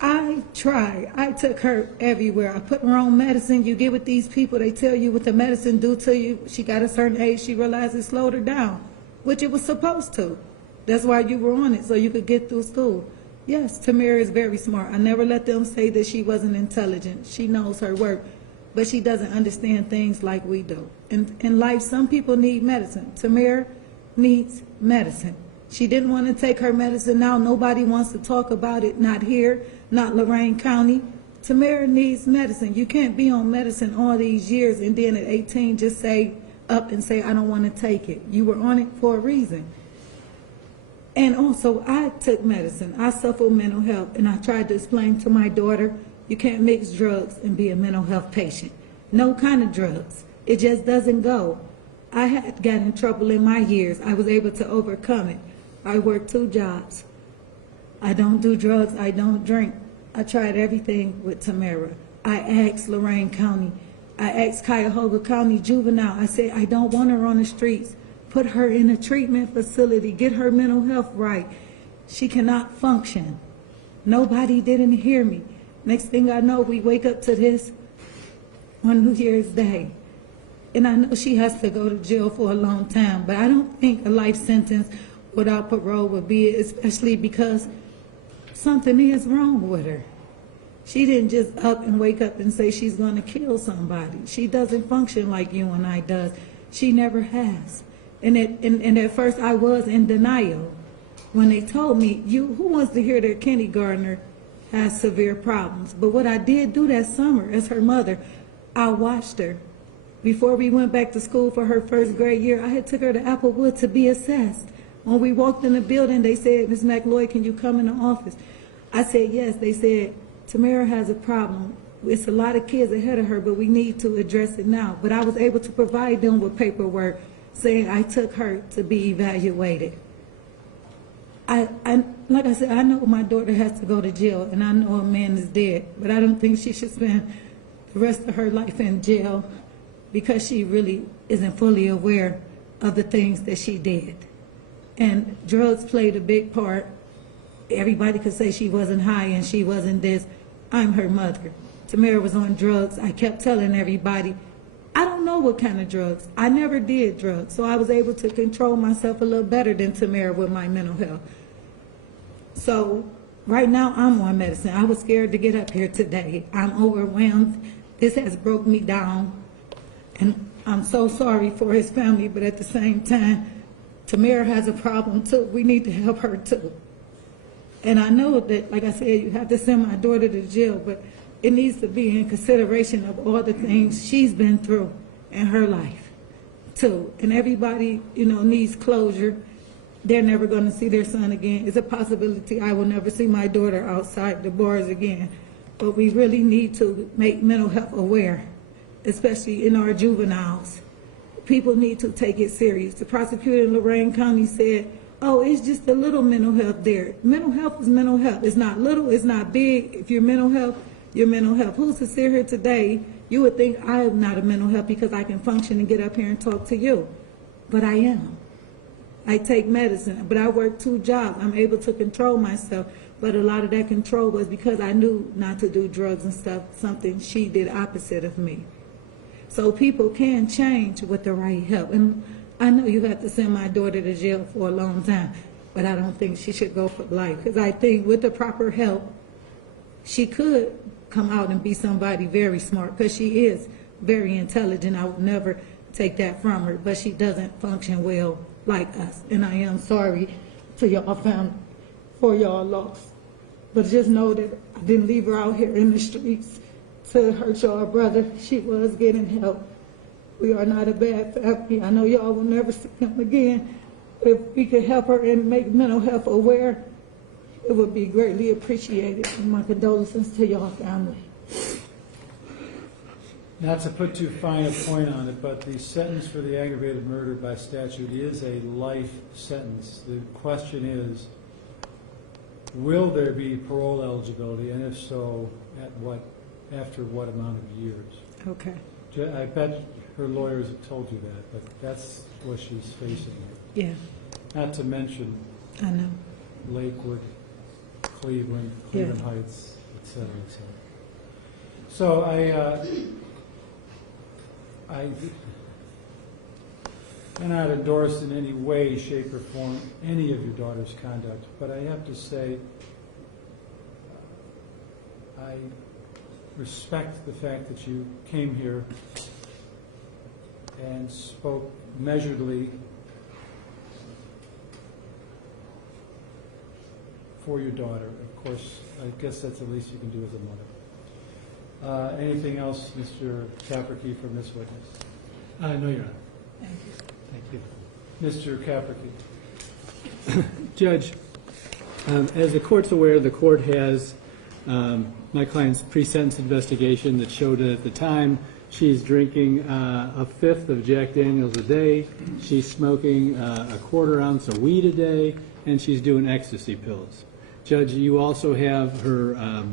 I tried. I took her everywhere. I put her on medicine. You get with these people, they tell you what the medicine do to you. She got a certain age, she realized it slowed her down, which it was supposed to. That's why you were on it, so you could get through school. Yes, Tamara is very smart. I never let them say that she wasn't intelligent. She knows her work, but she doesn't understand things like we do. In life, some people need medicine. Tamara needs medicine. She didn't want to take her medicine now. Nobody wants to talk about it, not here, not Lorain County. Tamara needs medicine. You can't be on medicine all these years and then at 18 just say up and say, I don't want to take it. You were on it for a reason. And also, I took medicine. I suffer mental health, and I tried to explain to my daughter, you can't mix drugs and be a mental health patient. No kind of drugs. It just doesn't go. I had got in trouble in my years. I was able to overcome it. I worked 2 jobs. I don't do drugs. I don't drink. I tried everything with Tamara. I asked Lorain County. I asked Cuyahoga County Juvenile. I said, I don't want her on the streets. Put her in a treatment facility. Get her mental health right. She cannot function. Nobody didn't hear me. Next thing I know, we wake up to this on New Year's Day. And I know she has to go to jail for a long time, but I don't think a life sentence without parole would be it, especially because something is wrong with her. She didn't just up and wake up and say she's going to kill somebody. She doesn't function like you and I does. She never has. And at first I was in denial when they told me, who wants to hear their kindergartner has severe problems? But what I did do that summer as her mother, I watched her. Before we went back to school for her 1st grade year, I had took her to Applewood to be assessed. When we walked in the building, they said, Ms. McLoyd, can you come in the office? I said, yes. They said, Tamara has a problem. It's a lot of kids ahead of her, but we need to address it now. But I was able to provide them with paperwork saying I took her to be evaluated. Like I said, I know my daughter has to go to jail, and I know a man is dead, but I don't think she should spend the rest of her life in jail because she really isn't fully aware of the things that she did. And drugs played a big part. Everybody could say she wasn't high and she wasn't this, I'm her mother. Tamara was on drugs. I kept telling everybody, I don't know what kind of drugs. I never did drugs. So I was able to control myself a little better than Tamara with my mental health. So right now I'm on medicine. I was scared to get up here today. I'm overwhelmed. This has broke me down. And I'm so sorry for his family, but at the same time, Tamara has a problem too. We need to help her too. And I know that, like I said, you have to send my daughter to jail, but it needs to be in consideration of all the things she's been through in her life too. And everybody, needs closure. They're never going to see their son again. It's a possibility I will never see my daughter outside the bars again. But we really need to make mental health aware, especially in our juveniles. People need to take it serious. The prosecutor in Lorain County said, oh, it's just a little mental health there. Mental health is mental health. It's not little, it's not big. If you're mental health, you're mental health. Who's to sit here today? You would think I am not a mental health because I can function and get up here and talk to you. But I am. I take medicine, but I work 2 jobs. I'm able to control myself. But a lot of that control was because I knew not to do drugs and stuff, something she did opposite of me. So people can change with the right help. And I know you have to send my daughter to jail for a long time, but I don't think she should go for life. Because I think with the proper help, she could come out and be somebody very smart, because she is very intelligent. I would never take that from her, but she doesn't function well like us. And I am sorry to y'all family for y'all loss. But just know that I didn't leave her out here in the streets to hurt y'all brother. She was getting help. We are not a bad family. I know y'all will never see him again. If we could help her and make mental health aware, it would be greatly appreciated. And my condolences to y'all family. Not to put too fine a point on it, but the sentence for the aggravated murder by statute is a life sentence. The question is, will there be parole eligibility, and if so, after what amount of years? Okay. I bet her lawyers have told you that, but that's what she's facing. Yeah, Not to mention I know. Lakewood, Cleveland Yeah. Heights, et cetera, et cetera. So I cannot endorse in any way, shape, or form any of your daughter's conduct, but I have to say I respect the fact that you came here and spoke measuredly for your daughter. Of course, I guess that's the least you can do as a mother. Anything else, Mr. Caperkey, from this witness? No, Your Honor. Thank you. Mr. Caperkey. Judge, as the court's aware, the court has my client's pre-sentence investigation that showed that at the time she's drinking a fifth of Jack Daniels a day, she's smoking a quarter ounce of weed a day, and she's doing ecstasy pills. Judge, you also have her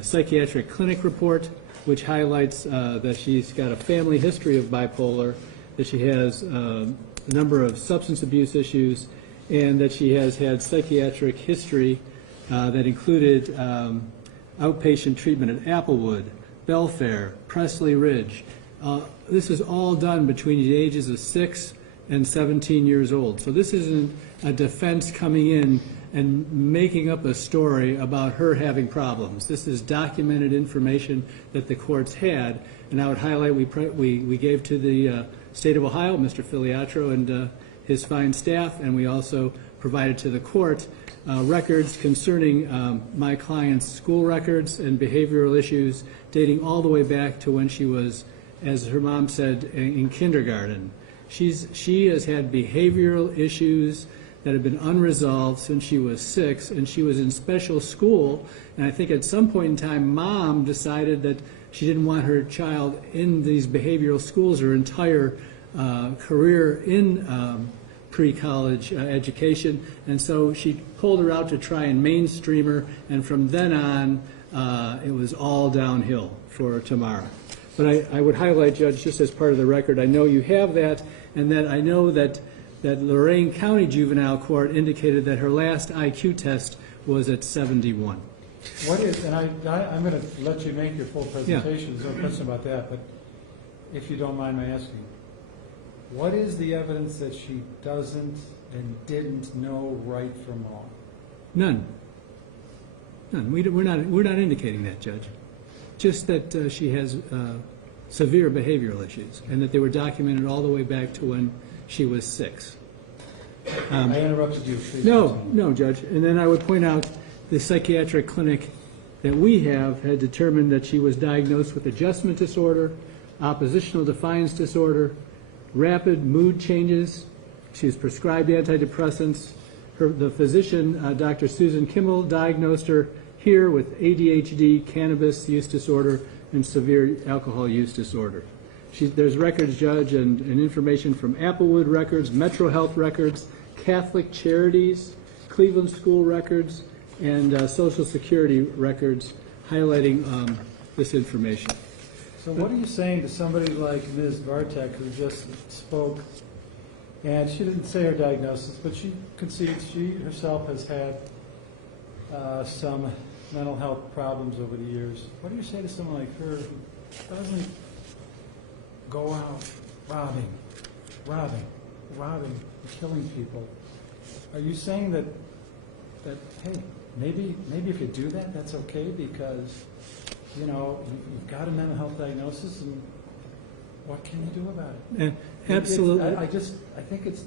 psychiatric clinic report, which highlights that she's got a family history of bipolar, that she has a number of substance abuse issues, and that she has had psychiatric history that included outpatient treatment at Applewood, Belfair, Presley Ridge. This is all done between the ages of 6 and 17 years old. So this isn't a defense coming in and making up a story about her having problems. This is documented information that the courts had, and I would highlight we gave to the State of Ohio, Mr. Filiatro and his fine staff, and we also provided to the court records concerning my client's school records and behavioral issues dating all the way back to when she was, as her mom said, in kindergarten. She has had behavioral issues that have been unresolved since she was 6, and she was in special school, and I think at some point in time mom decided that she didn't want her child in these behavioral schools her entire career in pre-college education, and so she pulled her out to try and mainstream her, and from then on it was all downhill for Tamara. But I would highlight, Judge, just as part of the record, I know you have that, and that I know that Lorain County Juvenile Court indicated that her last IQ test was at 71. What is, and I'm going to let you make your full presentation, there's no question about that, but if you don't mind my asking, what is the evidence that she doesn't and didn't know right from wrong? None. None. We're not indicating that, Judge. Just that she has severe behavioral issues, and that they were documented all the way back to when she was 6. I interrupted you. Please No, continue. no, Judge. And then I would point out the psychiatric clinic that we have had determined that she was diagnosed with adjustment disorder, oppositional defiance disorder, rapid mood changes. She was prescribed antidepressants. The physician, Dr. Susan Kimmel, diagnosed her here with ADHD, cannabis use disorder, and severe alcohol use disorder. There's records, Judge, and information from Applewood records, Metro Health records, Catholic Charities, Cleveland School records, and Social Security records highlighting this information. So what are you saying to somebody like Ms. Bartek, who just spoke, and she didn't say her diagnosis, but she concedes she herself has had some mental health problems over the years. What do you say to someone like her who doesn't go out robbing, and killing people? Are you saying that hey, maybe if you do that, that's okay because, you know, you've got a mental health diagnosis, and what can you do about it? Absolutely. I think it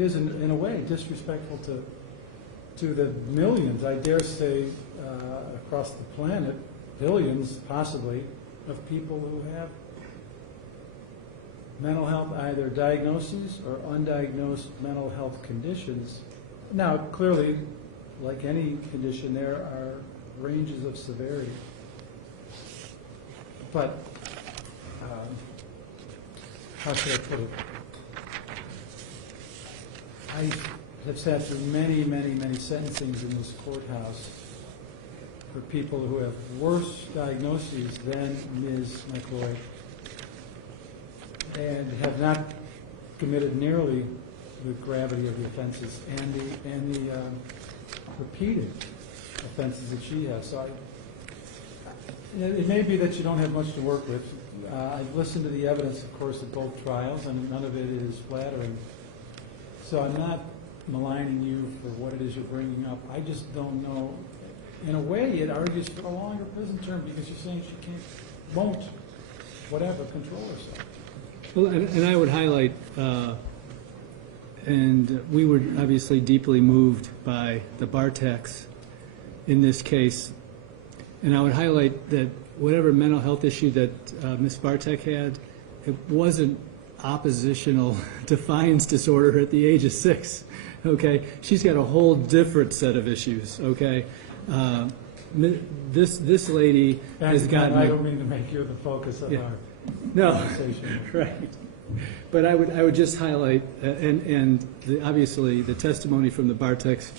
is in a way disrespectful to the millions, I dare say, across the planet, billions possibly, of people who have mental health, either diagnoses or undiagnosed mental health conditions. Now, clearly, like any condition, there are ranges of severity. But how should I put it? I have sat through many sentencings in this courthouse for people who have worse diagnoses than Ms. McLoyd and have not committed nearly the gravity of the offenses and the repeated offenses that she has. So it may be that you don't have much to work with. I've listened to the evidence, of course, at both trials, and none of it is flattering. So I'm not maligning you for what it is you're bringing up. I just don't know. In a way, it argues for a longer prison term because you're saying she won't, whatever, control herself. Well, and I would highlight, and we were obviously deeply moved by the Barteks in this case, and I would highlight that whatever mental health issue that Ms. Bartek had, it wasn't oppositional defiance disorder at the age of 6, okay? She's got a whole different set of issues, okay? This lady has gotten... I don't mean to make you the focus of our conversation. Right. But I would just highlight, and obviously the testimony from the Barteks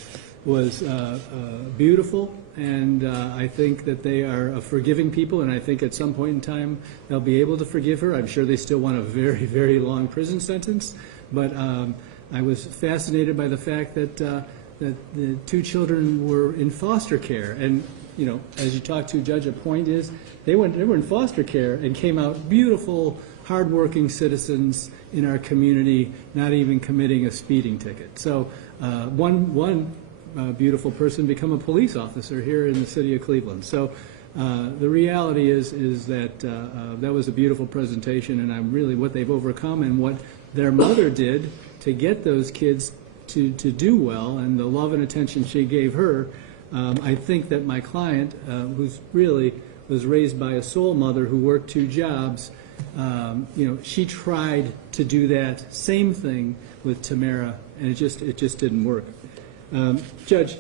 was beautiful, and I think that they are a forgiving people, and I think at some point in time they'll be able to forgive her. I'm sure they still want a very, very long prison sentence, but I was fascinated by the fact that the 2 children were in foster care, and you know, as you talk to Judge, a point is they were in foster care and came out beautiful, hardworking citizens in our community, not even committing a speeding ticket. So one beautiful person become a police officer here in the city of Cleveland. So the reality is that that was a beautiful presentation, and I'm really what they've overcome and what their mother did to get those kids to do well, and the love and attention she gave her. I think that my client, who's really was raised by a soul mother who worked 2 jobs, you know, she tried to do that same thing with Tamara, and it just didn't work. Judge,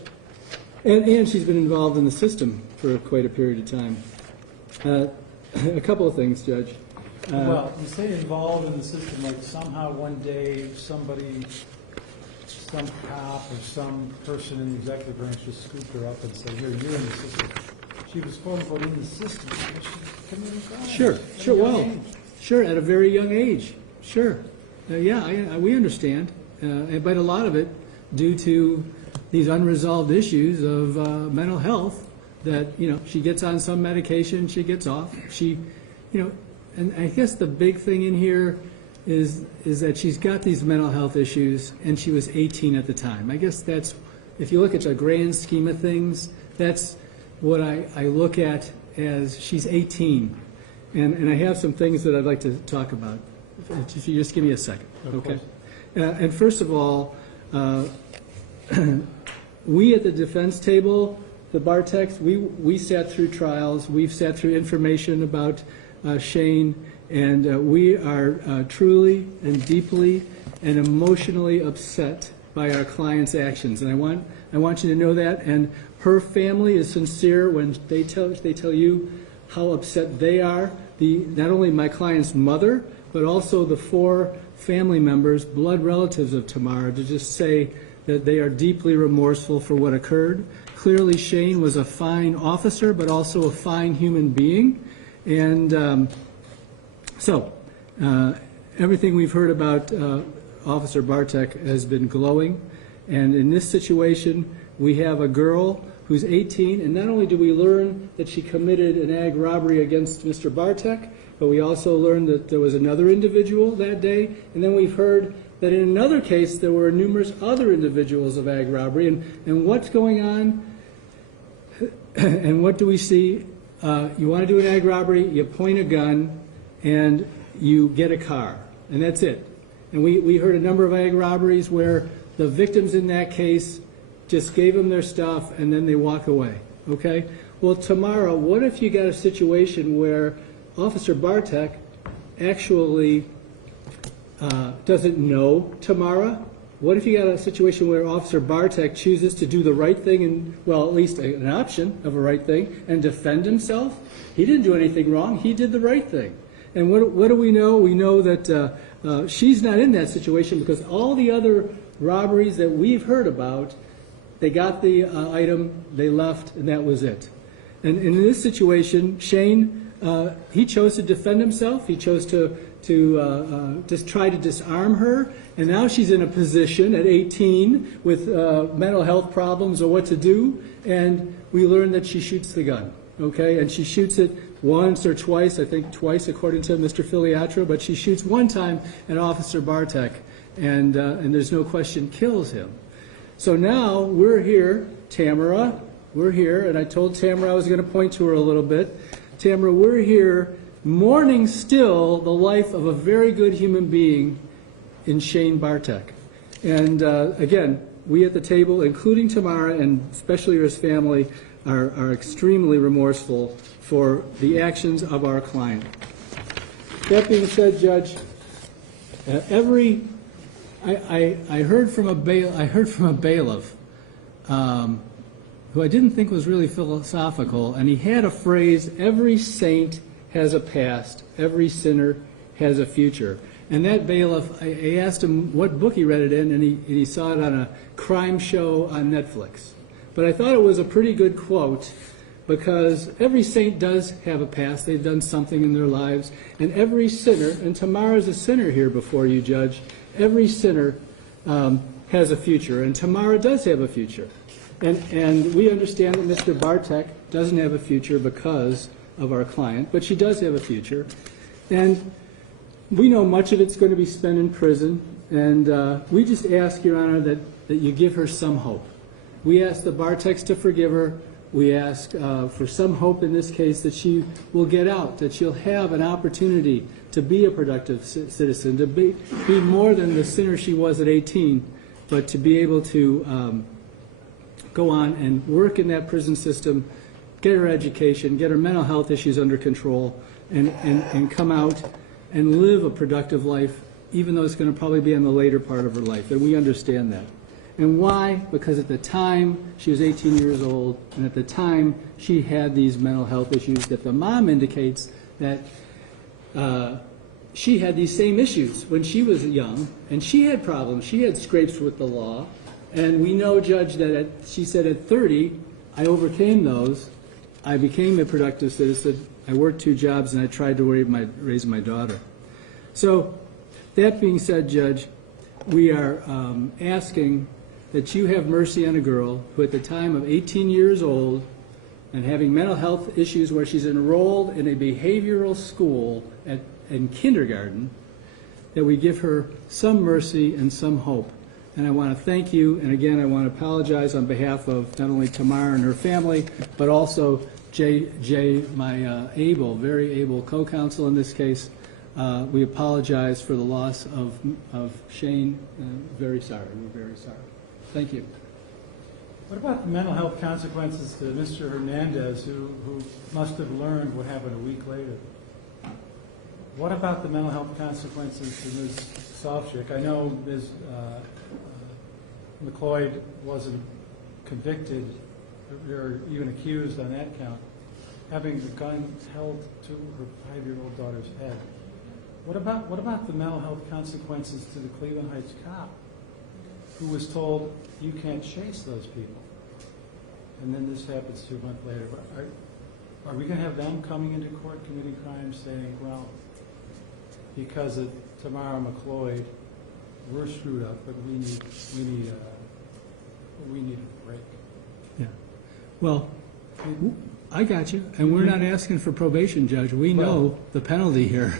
and she's been involved in the system for quite a period of time. A couple of things, Judge. Well, you say involved in the system, like somehow one day somebody, some cop or some person in the executive branch just scooped her up and said, here, you're in the system. She was quote unquote in the system because she's committing crimes. Sure, well, sure, at a very young age, sure. We understand, but a lot of it due to these unresolved issues of mental health that, she gets on some medication, she gets off. And I guess the big thing in here is that she's got these mental health issues, and she was 18 at the time. I guess that's, if you look at the grand scheme of things, that's what I look at as she's 18. And I have some things that I'd like to talk about. If you just give me a second, okay? And first of all, we at the defense table, the Barteks, we sat through trials. We've sat through information about Shane, and we are truly and deeply and emotionally upset by our client's actions. And I want you to know that. And her family is sincere when they tell you how upset they are. Not only my client's mother, but also the 4 family members, blood relatives of Tamara, to just say that they are deeply remorseful for what occurred. Clearly, Shane was a fine officer, but also a fine human being. And everything we've heard about Officer Bartek has been glowing. And in this situation, we have a girl who's 18, and not only do we learn that she committed an ag robbery against Mr. Bartek, but we also learned that there was another individual that day, and then we've heard that in another case there were numerous other individuals of ag robbery. And what's going on, and what do we see? You want to do an ag robbery, you point a gun, and you get a car, and that's it. And we heard a number of ag robberies where the victims in that case just gave them their stuff and then they walk away, okay? Well, Tamara, what if you got a situation where Officer Bartek actually doesn't know Tamara? What if you got a situation where Officer Bartek chooses to do the right thing, and, well, at least an option of a right thing, and defend himself? He didn't do anything wrong. He did the right thing. And what do we know? We know that she's not in that situation because all the other robberies that we've heard about, they got the item, they left, and that was it. And in this situation, Shane, he chose to defend himself. He chose to just try to disarm her. And now she's in a position at 18 with mental health problems or what to do. And we learn that she shoots the gun, okay? And she shoots it once or twice, I think twice according to Mr. Filiatro, but she shoots one time at Officer Bartek, and there's no question kills him. So now we're here, Tamara, we're here, and I told Tamara I was going to point to her a little bit. Tamara, we're here mourning still the life of a very good human being in Shane Bartek. And again, we at the table, including Tamara and especially his family, are extremely remorseful for the actions of our client. That being said, Judge, I heard from a bailiff who I didn't think was really philosophical, and he had a phrase: "Every saint has a past, every sinner has a future." And that bailiff, I asked him what book he read it in, and he saw it on a crime show on Netflix. But I thought it was a pretty good quote, because every saint does have a past. They've done something in their lives. And every sinner, and Tamara's a sinner here before you, Judge, every sinner has a future, and Tamara does have a future. And we understand that Mr. Bartek doesn't have a future because of our client, but she does have a future. And we know much of it's going to be spent in prison, and we just ask, Your Honor, that you give her some hope. We ask the Barteks to forgive her. We ask for some hope in this case that she will get out, that she'll have an opportunity to be a productive citizen, to be more than the sinner she was at 18, but to be able to go on and work in that prison system, get her education, get her mental health issues under control, and come out and live a productive life, even though it's going to probably be in the later part of her life. And we understand that. And why? Because at the time she was 18 years old, and at the time she had these mental health issues that the mom indicates that she had these same issues when she was young, and she had problems. She had scrapes with the law. And we know, Judge, that she said at 30, I overcame those. I became a productive citizen. I worked 2 jobs, and I tried to raise my daughter. So that being said, Judge, we are asking that you have mercy on a girl who at the time of 18 years old and having mental health issues where she's enrolled in a behavioral school in kindergarten, that we give her some mercy and some hope. And I want to thank you, and again, I want to apologize on behalf of not only Tamara and her family, but also Jay, my very able co-counsel in this case. We apologize for the loss of Shane. Very sorry. We're very sorry. Thank you. What about the mental health consequences to Mr. Hernandez, who must have learned what happened a week later? What about the mental health consequences to Ms. Sofchik? I know Ms. McLoyd wasn't convicted or even accused on that count, having the gun held to her 5-year-old daughter's head. What about the mental health consequences to the Cleveland Heights cop who was told, you can't chase those people? And then this happens 2 months later. Are we going to have them coming into court committing crimes saying, well, because of Tamara McLoyd, we're screwed up, but we need a break? Yeah. Well, I got you, and we're not asking for probation, Judge. We know the penalty here,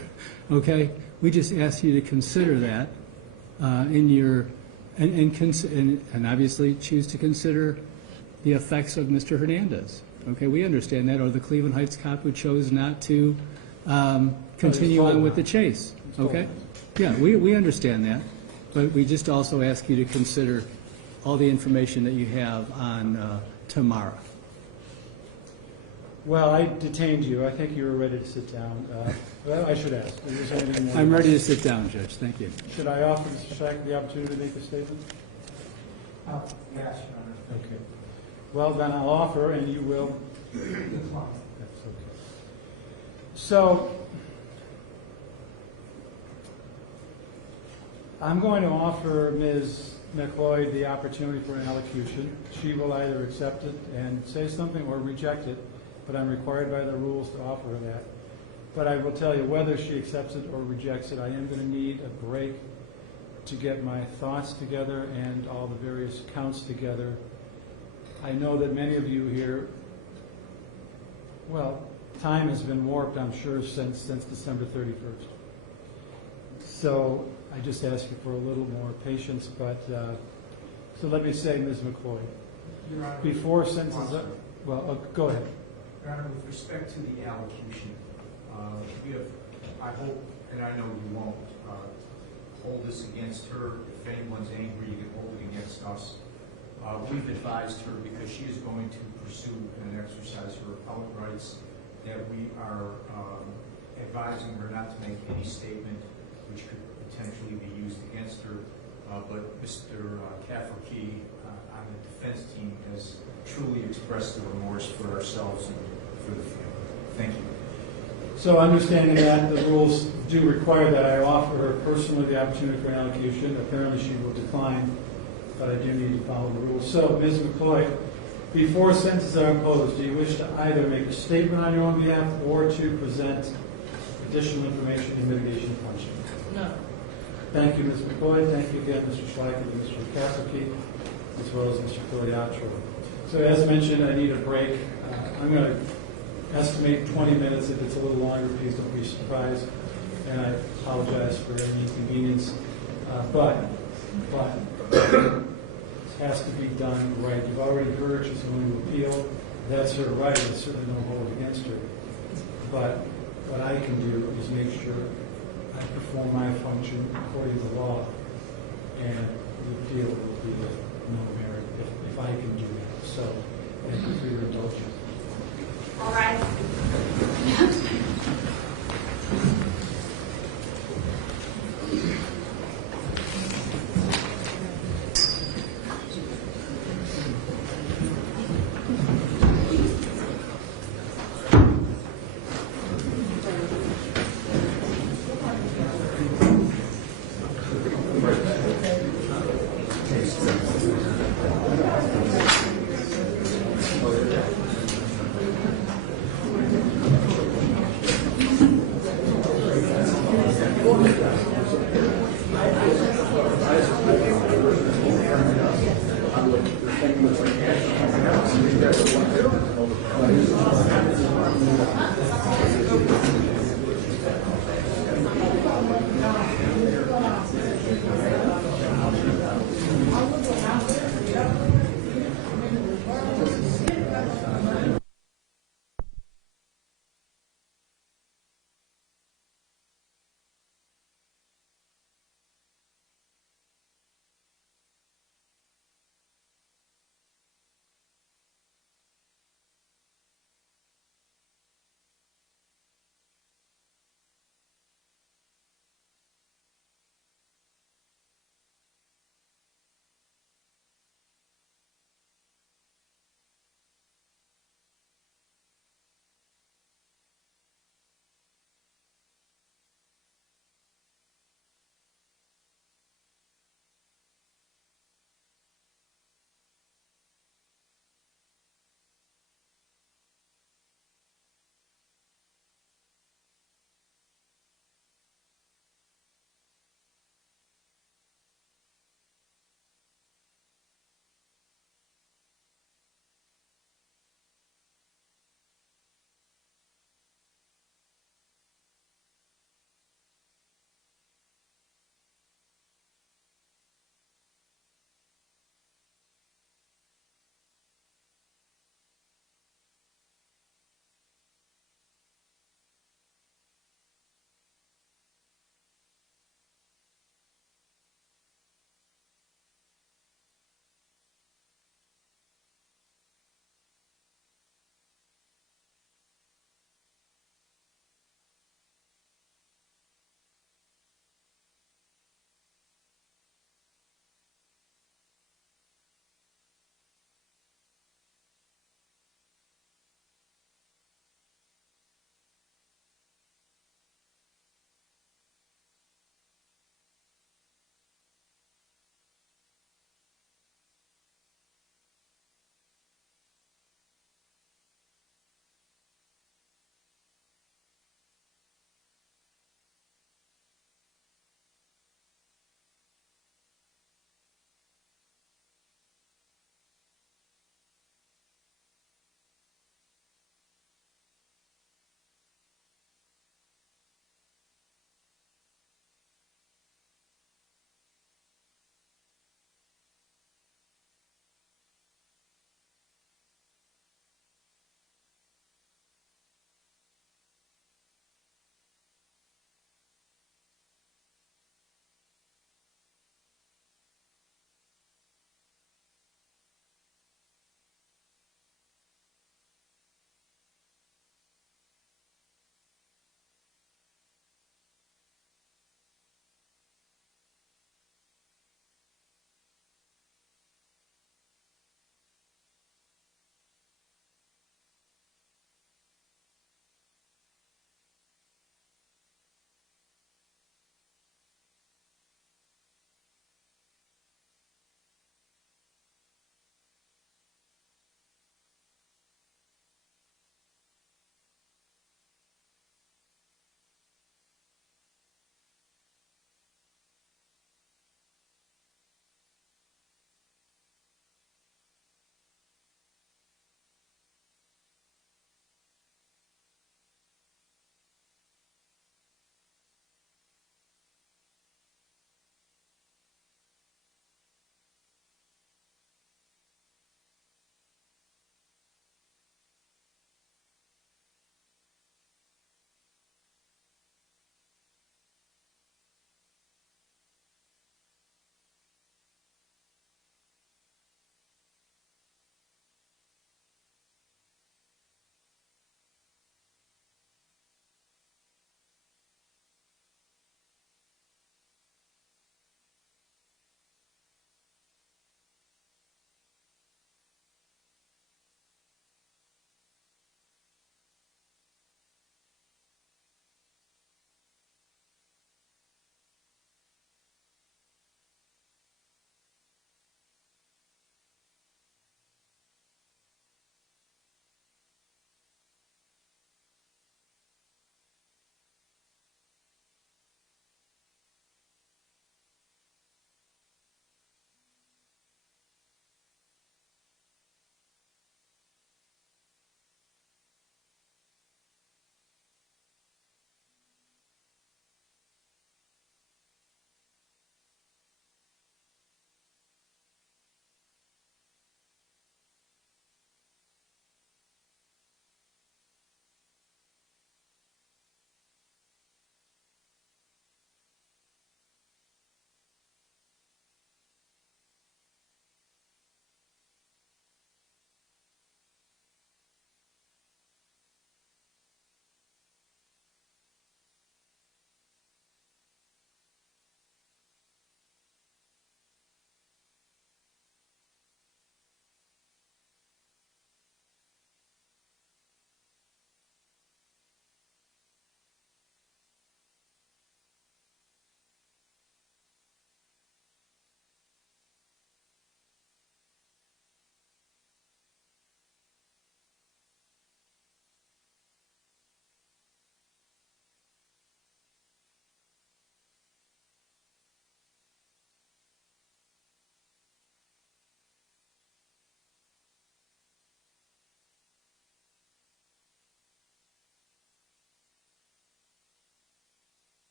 okay? We just ask you to consider that in your, and obviously choose to consider the effects of Mr. Hernandez. Okay, we understand that, or the Cleveland Heights cop who chose not to continue on with the chase. Okay? Yeah, we understand that, but we just also ask you to consider all the information that you have on Tamara. Well, I detained you. I think you were ready to sit down. Well, I should ask. Is there anything more? I'm ready to sit down, Judge. Thank you. Should I offer Mr. Shack the opportunity to make a statement? Yes, Your Honor. Okay. Well, then I'll offer, and you will. That's okay. So, I'm going to offer Ms. McLoyd the opportunity for an elocution. She will either accept it and say something or reject it, but I'm required by the rules to offer her that. But I will tell you, whether she accepts it or rejects it, I am going to need a break to get my thoughts together and all the various counts together. I know that many of you here, well, time has been warped, I'm sure, since December 31st. So I just ask you for a little more patience, but, so let me say, Ms. McLoyd, Your Honor, before sentences are, well, go ahead. Your Honor, with respect to the allocution, if, I hope, and I know you won't, hold this against her. If anyone's angry, you can hold it against us. We've advised her, because she is going to pursue and exercise her appellate rights, that we are advising her not to make any statement which could potentially be used against her. But Mr. Cafferkey on the defense team has truly expressed the remorse for ourselves and for the family. Thank you. So understanding that the rules do require that I offer her personally the opportunity for an allocution, apparently she will decline, but I do need to follow the rules. So, Ms. McLoyd, before sentences are imposed, do you wish to either make a statement on your own behalf or to present additional information in mitigation function? No. Thank you, Ms. McLoyd. Thank you again, Mr. Schleicher and Mr. Cafferkey, as well as Mr. Filiatro. So as mentioned, I need a break. I'm going to estimate 20 minutes. If it's a little longer, please don't be surprised. And I apologize for any inconvenience. But it has to be done right. You've already heard she's going to appeal. That's her right. There's certainly no hold against her. But what I can do is make sure I perform my function according to law, and the appeal will be no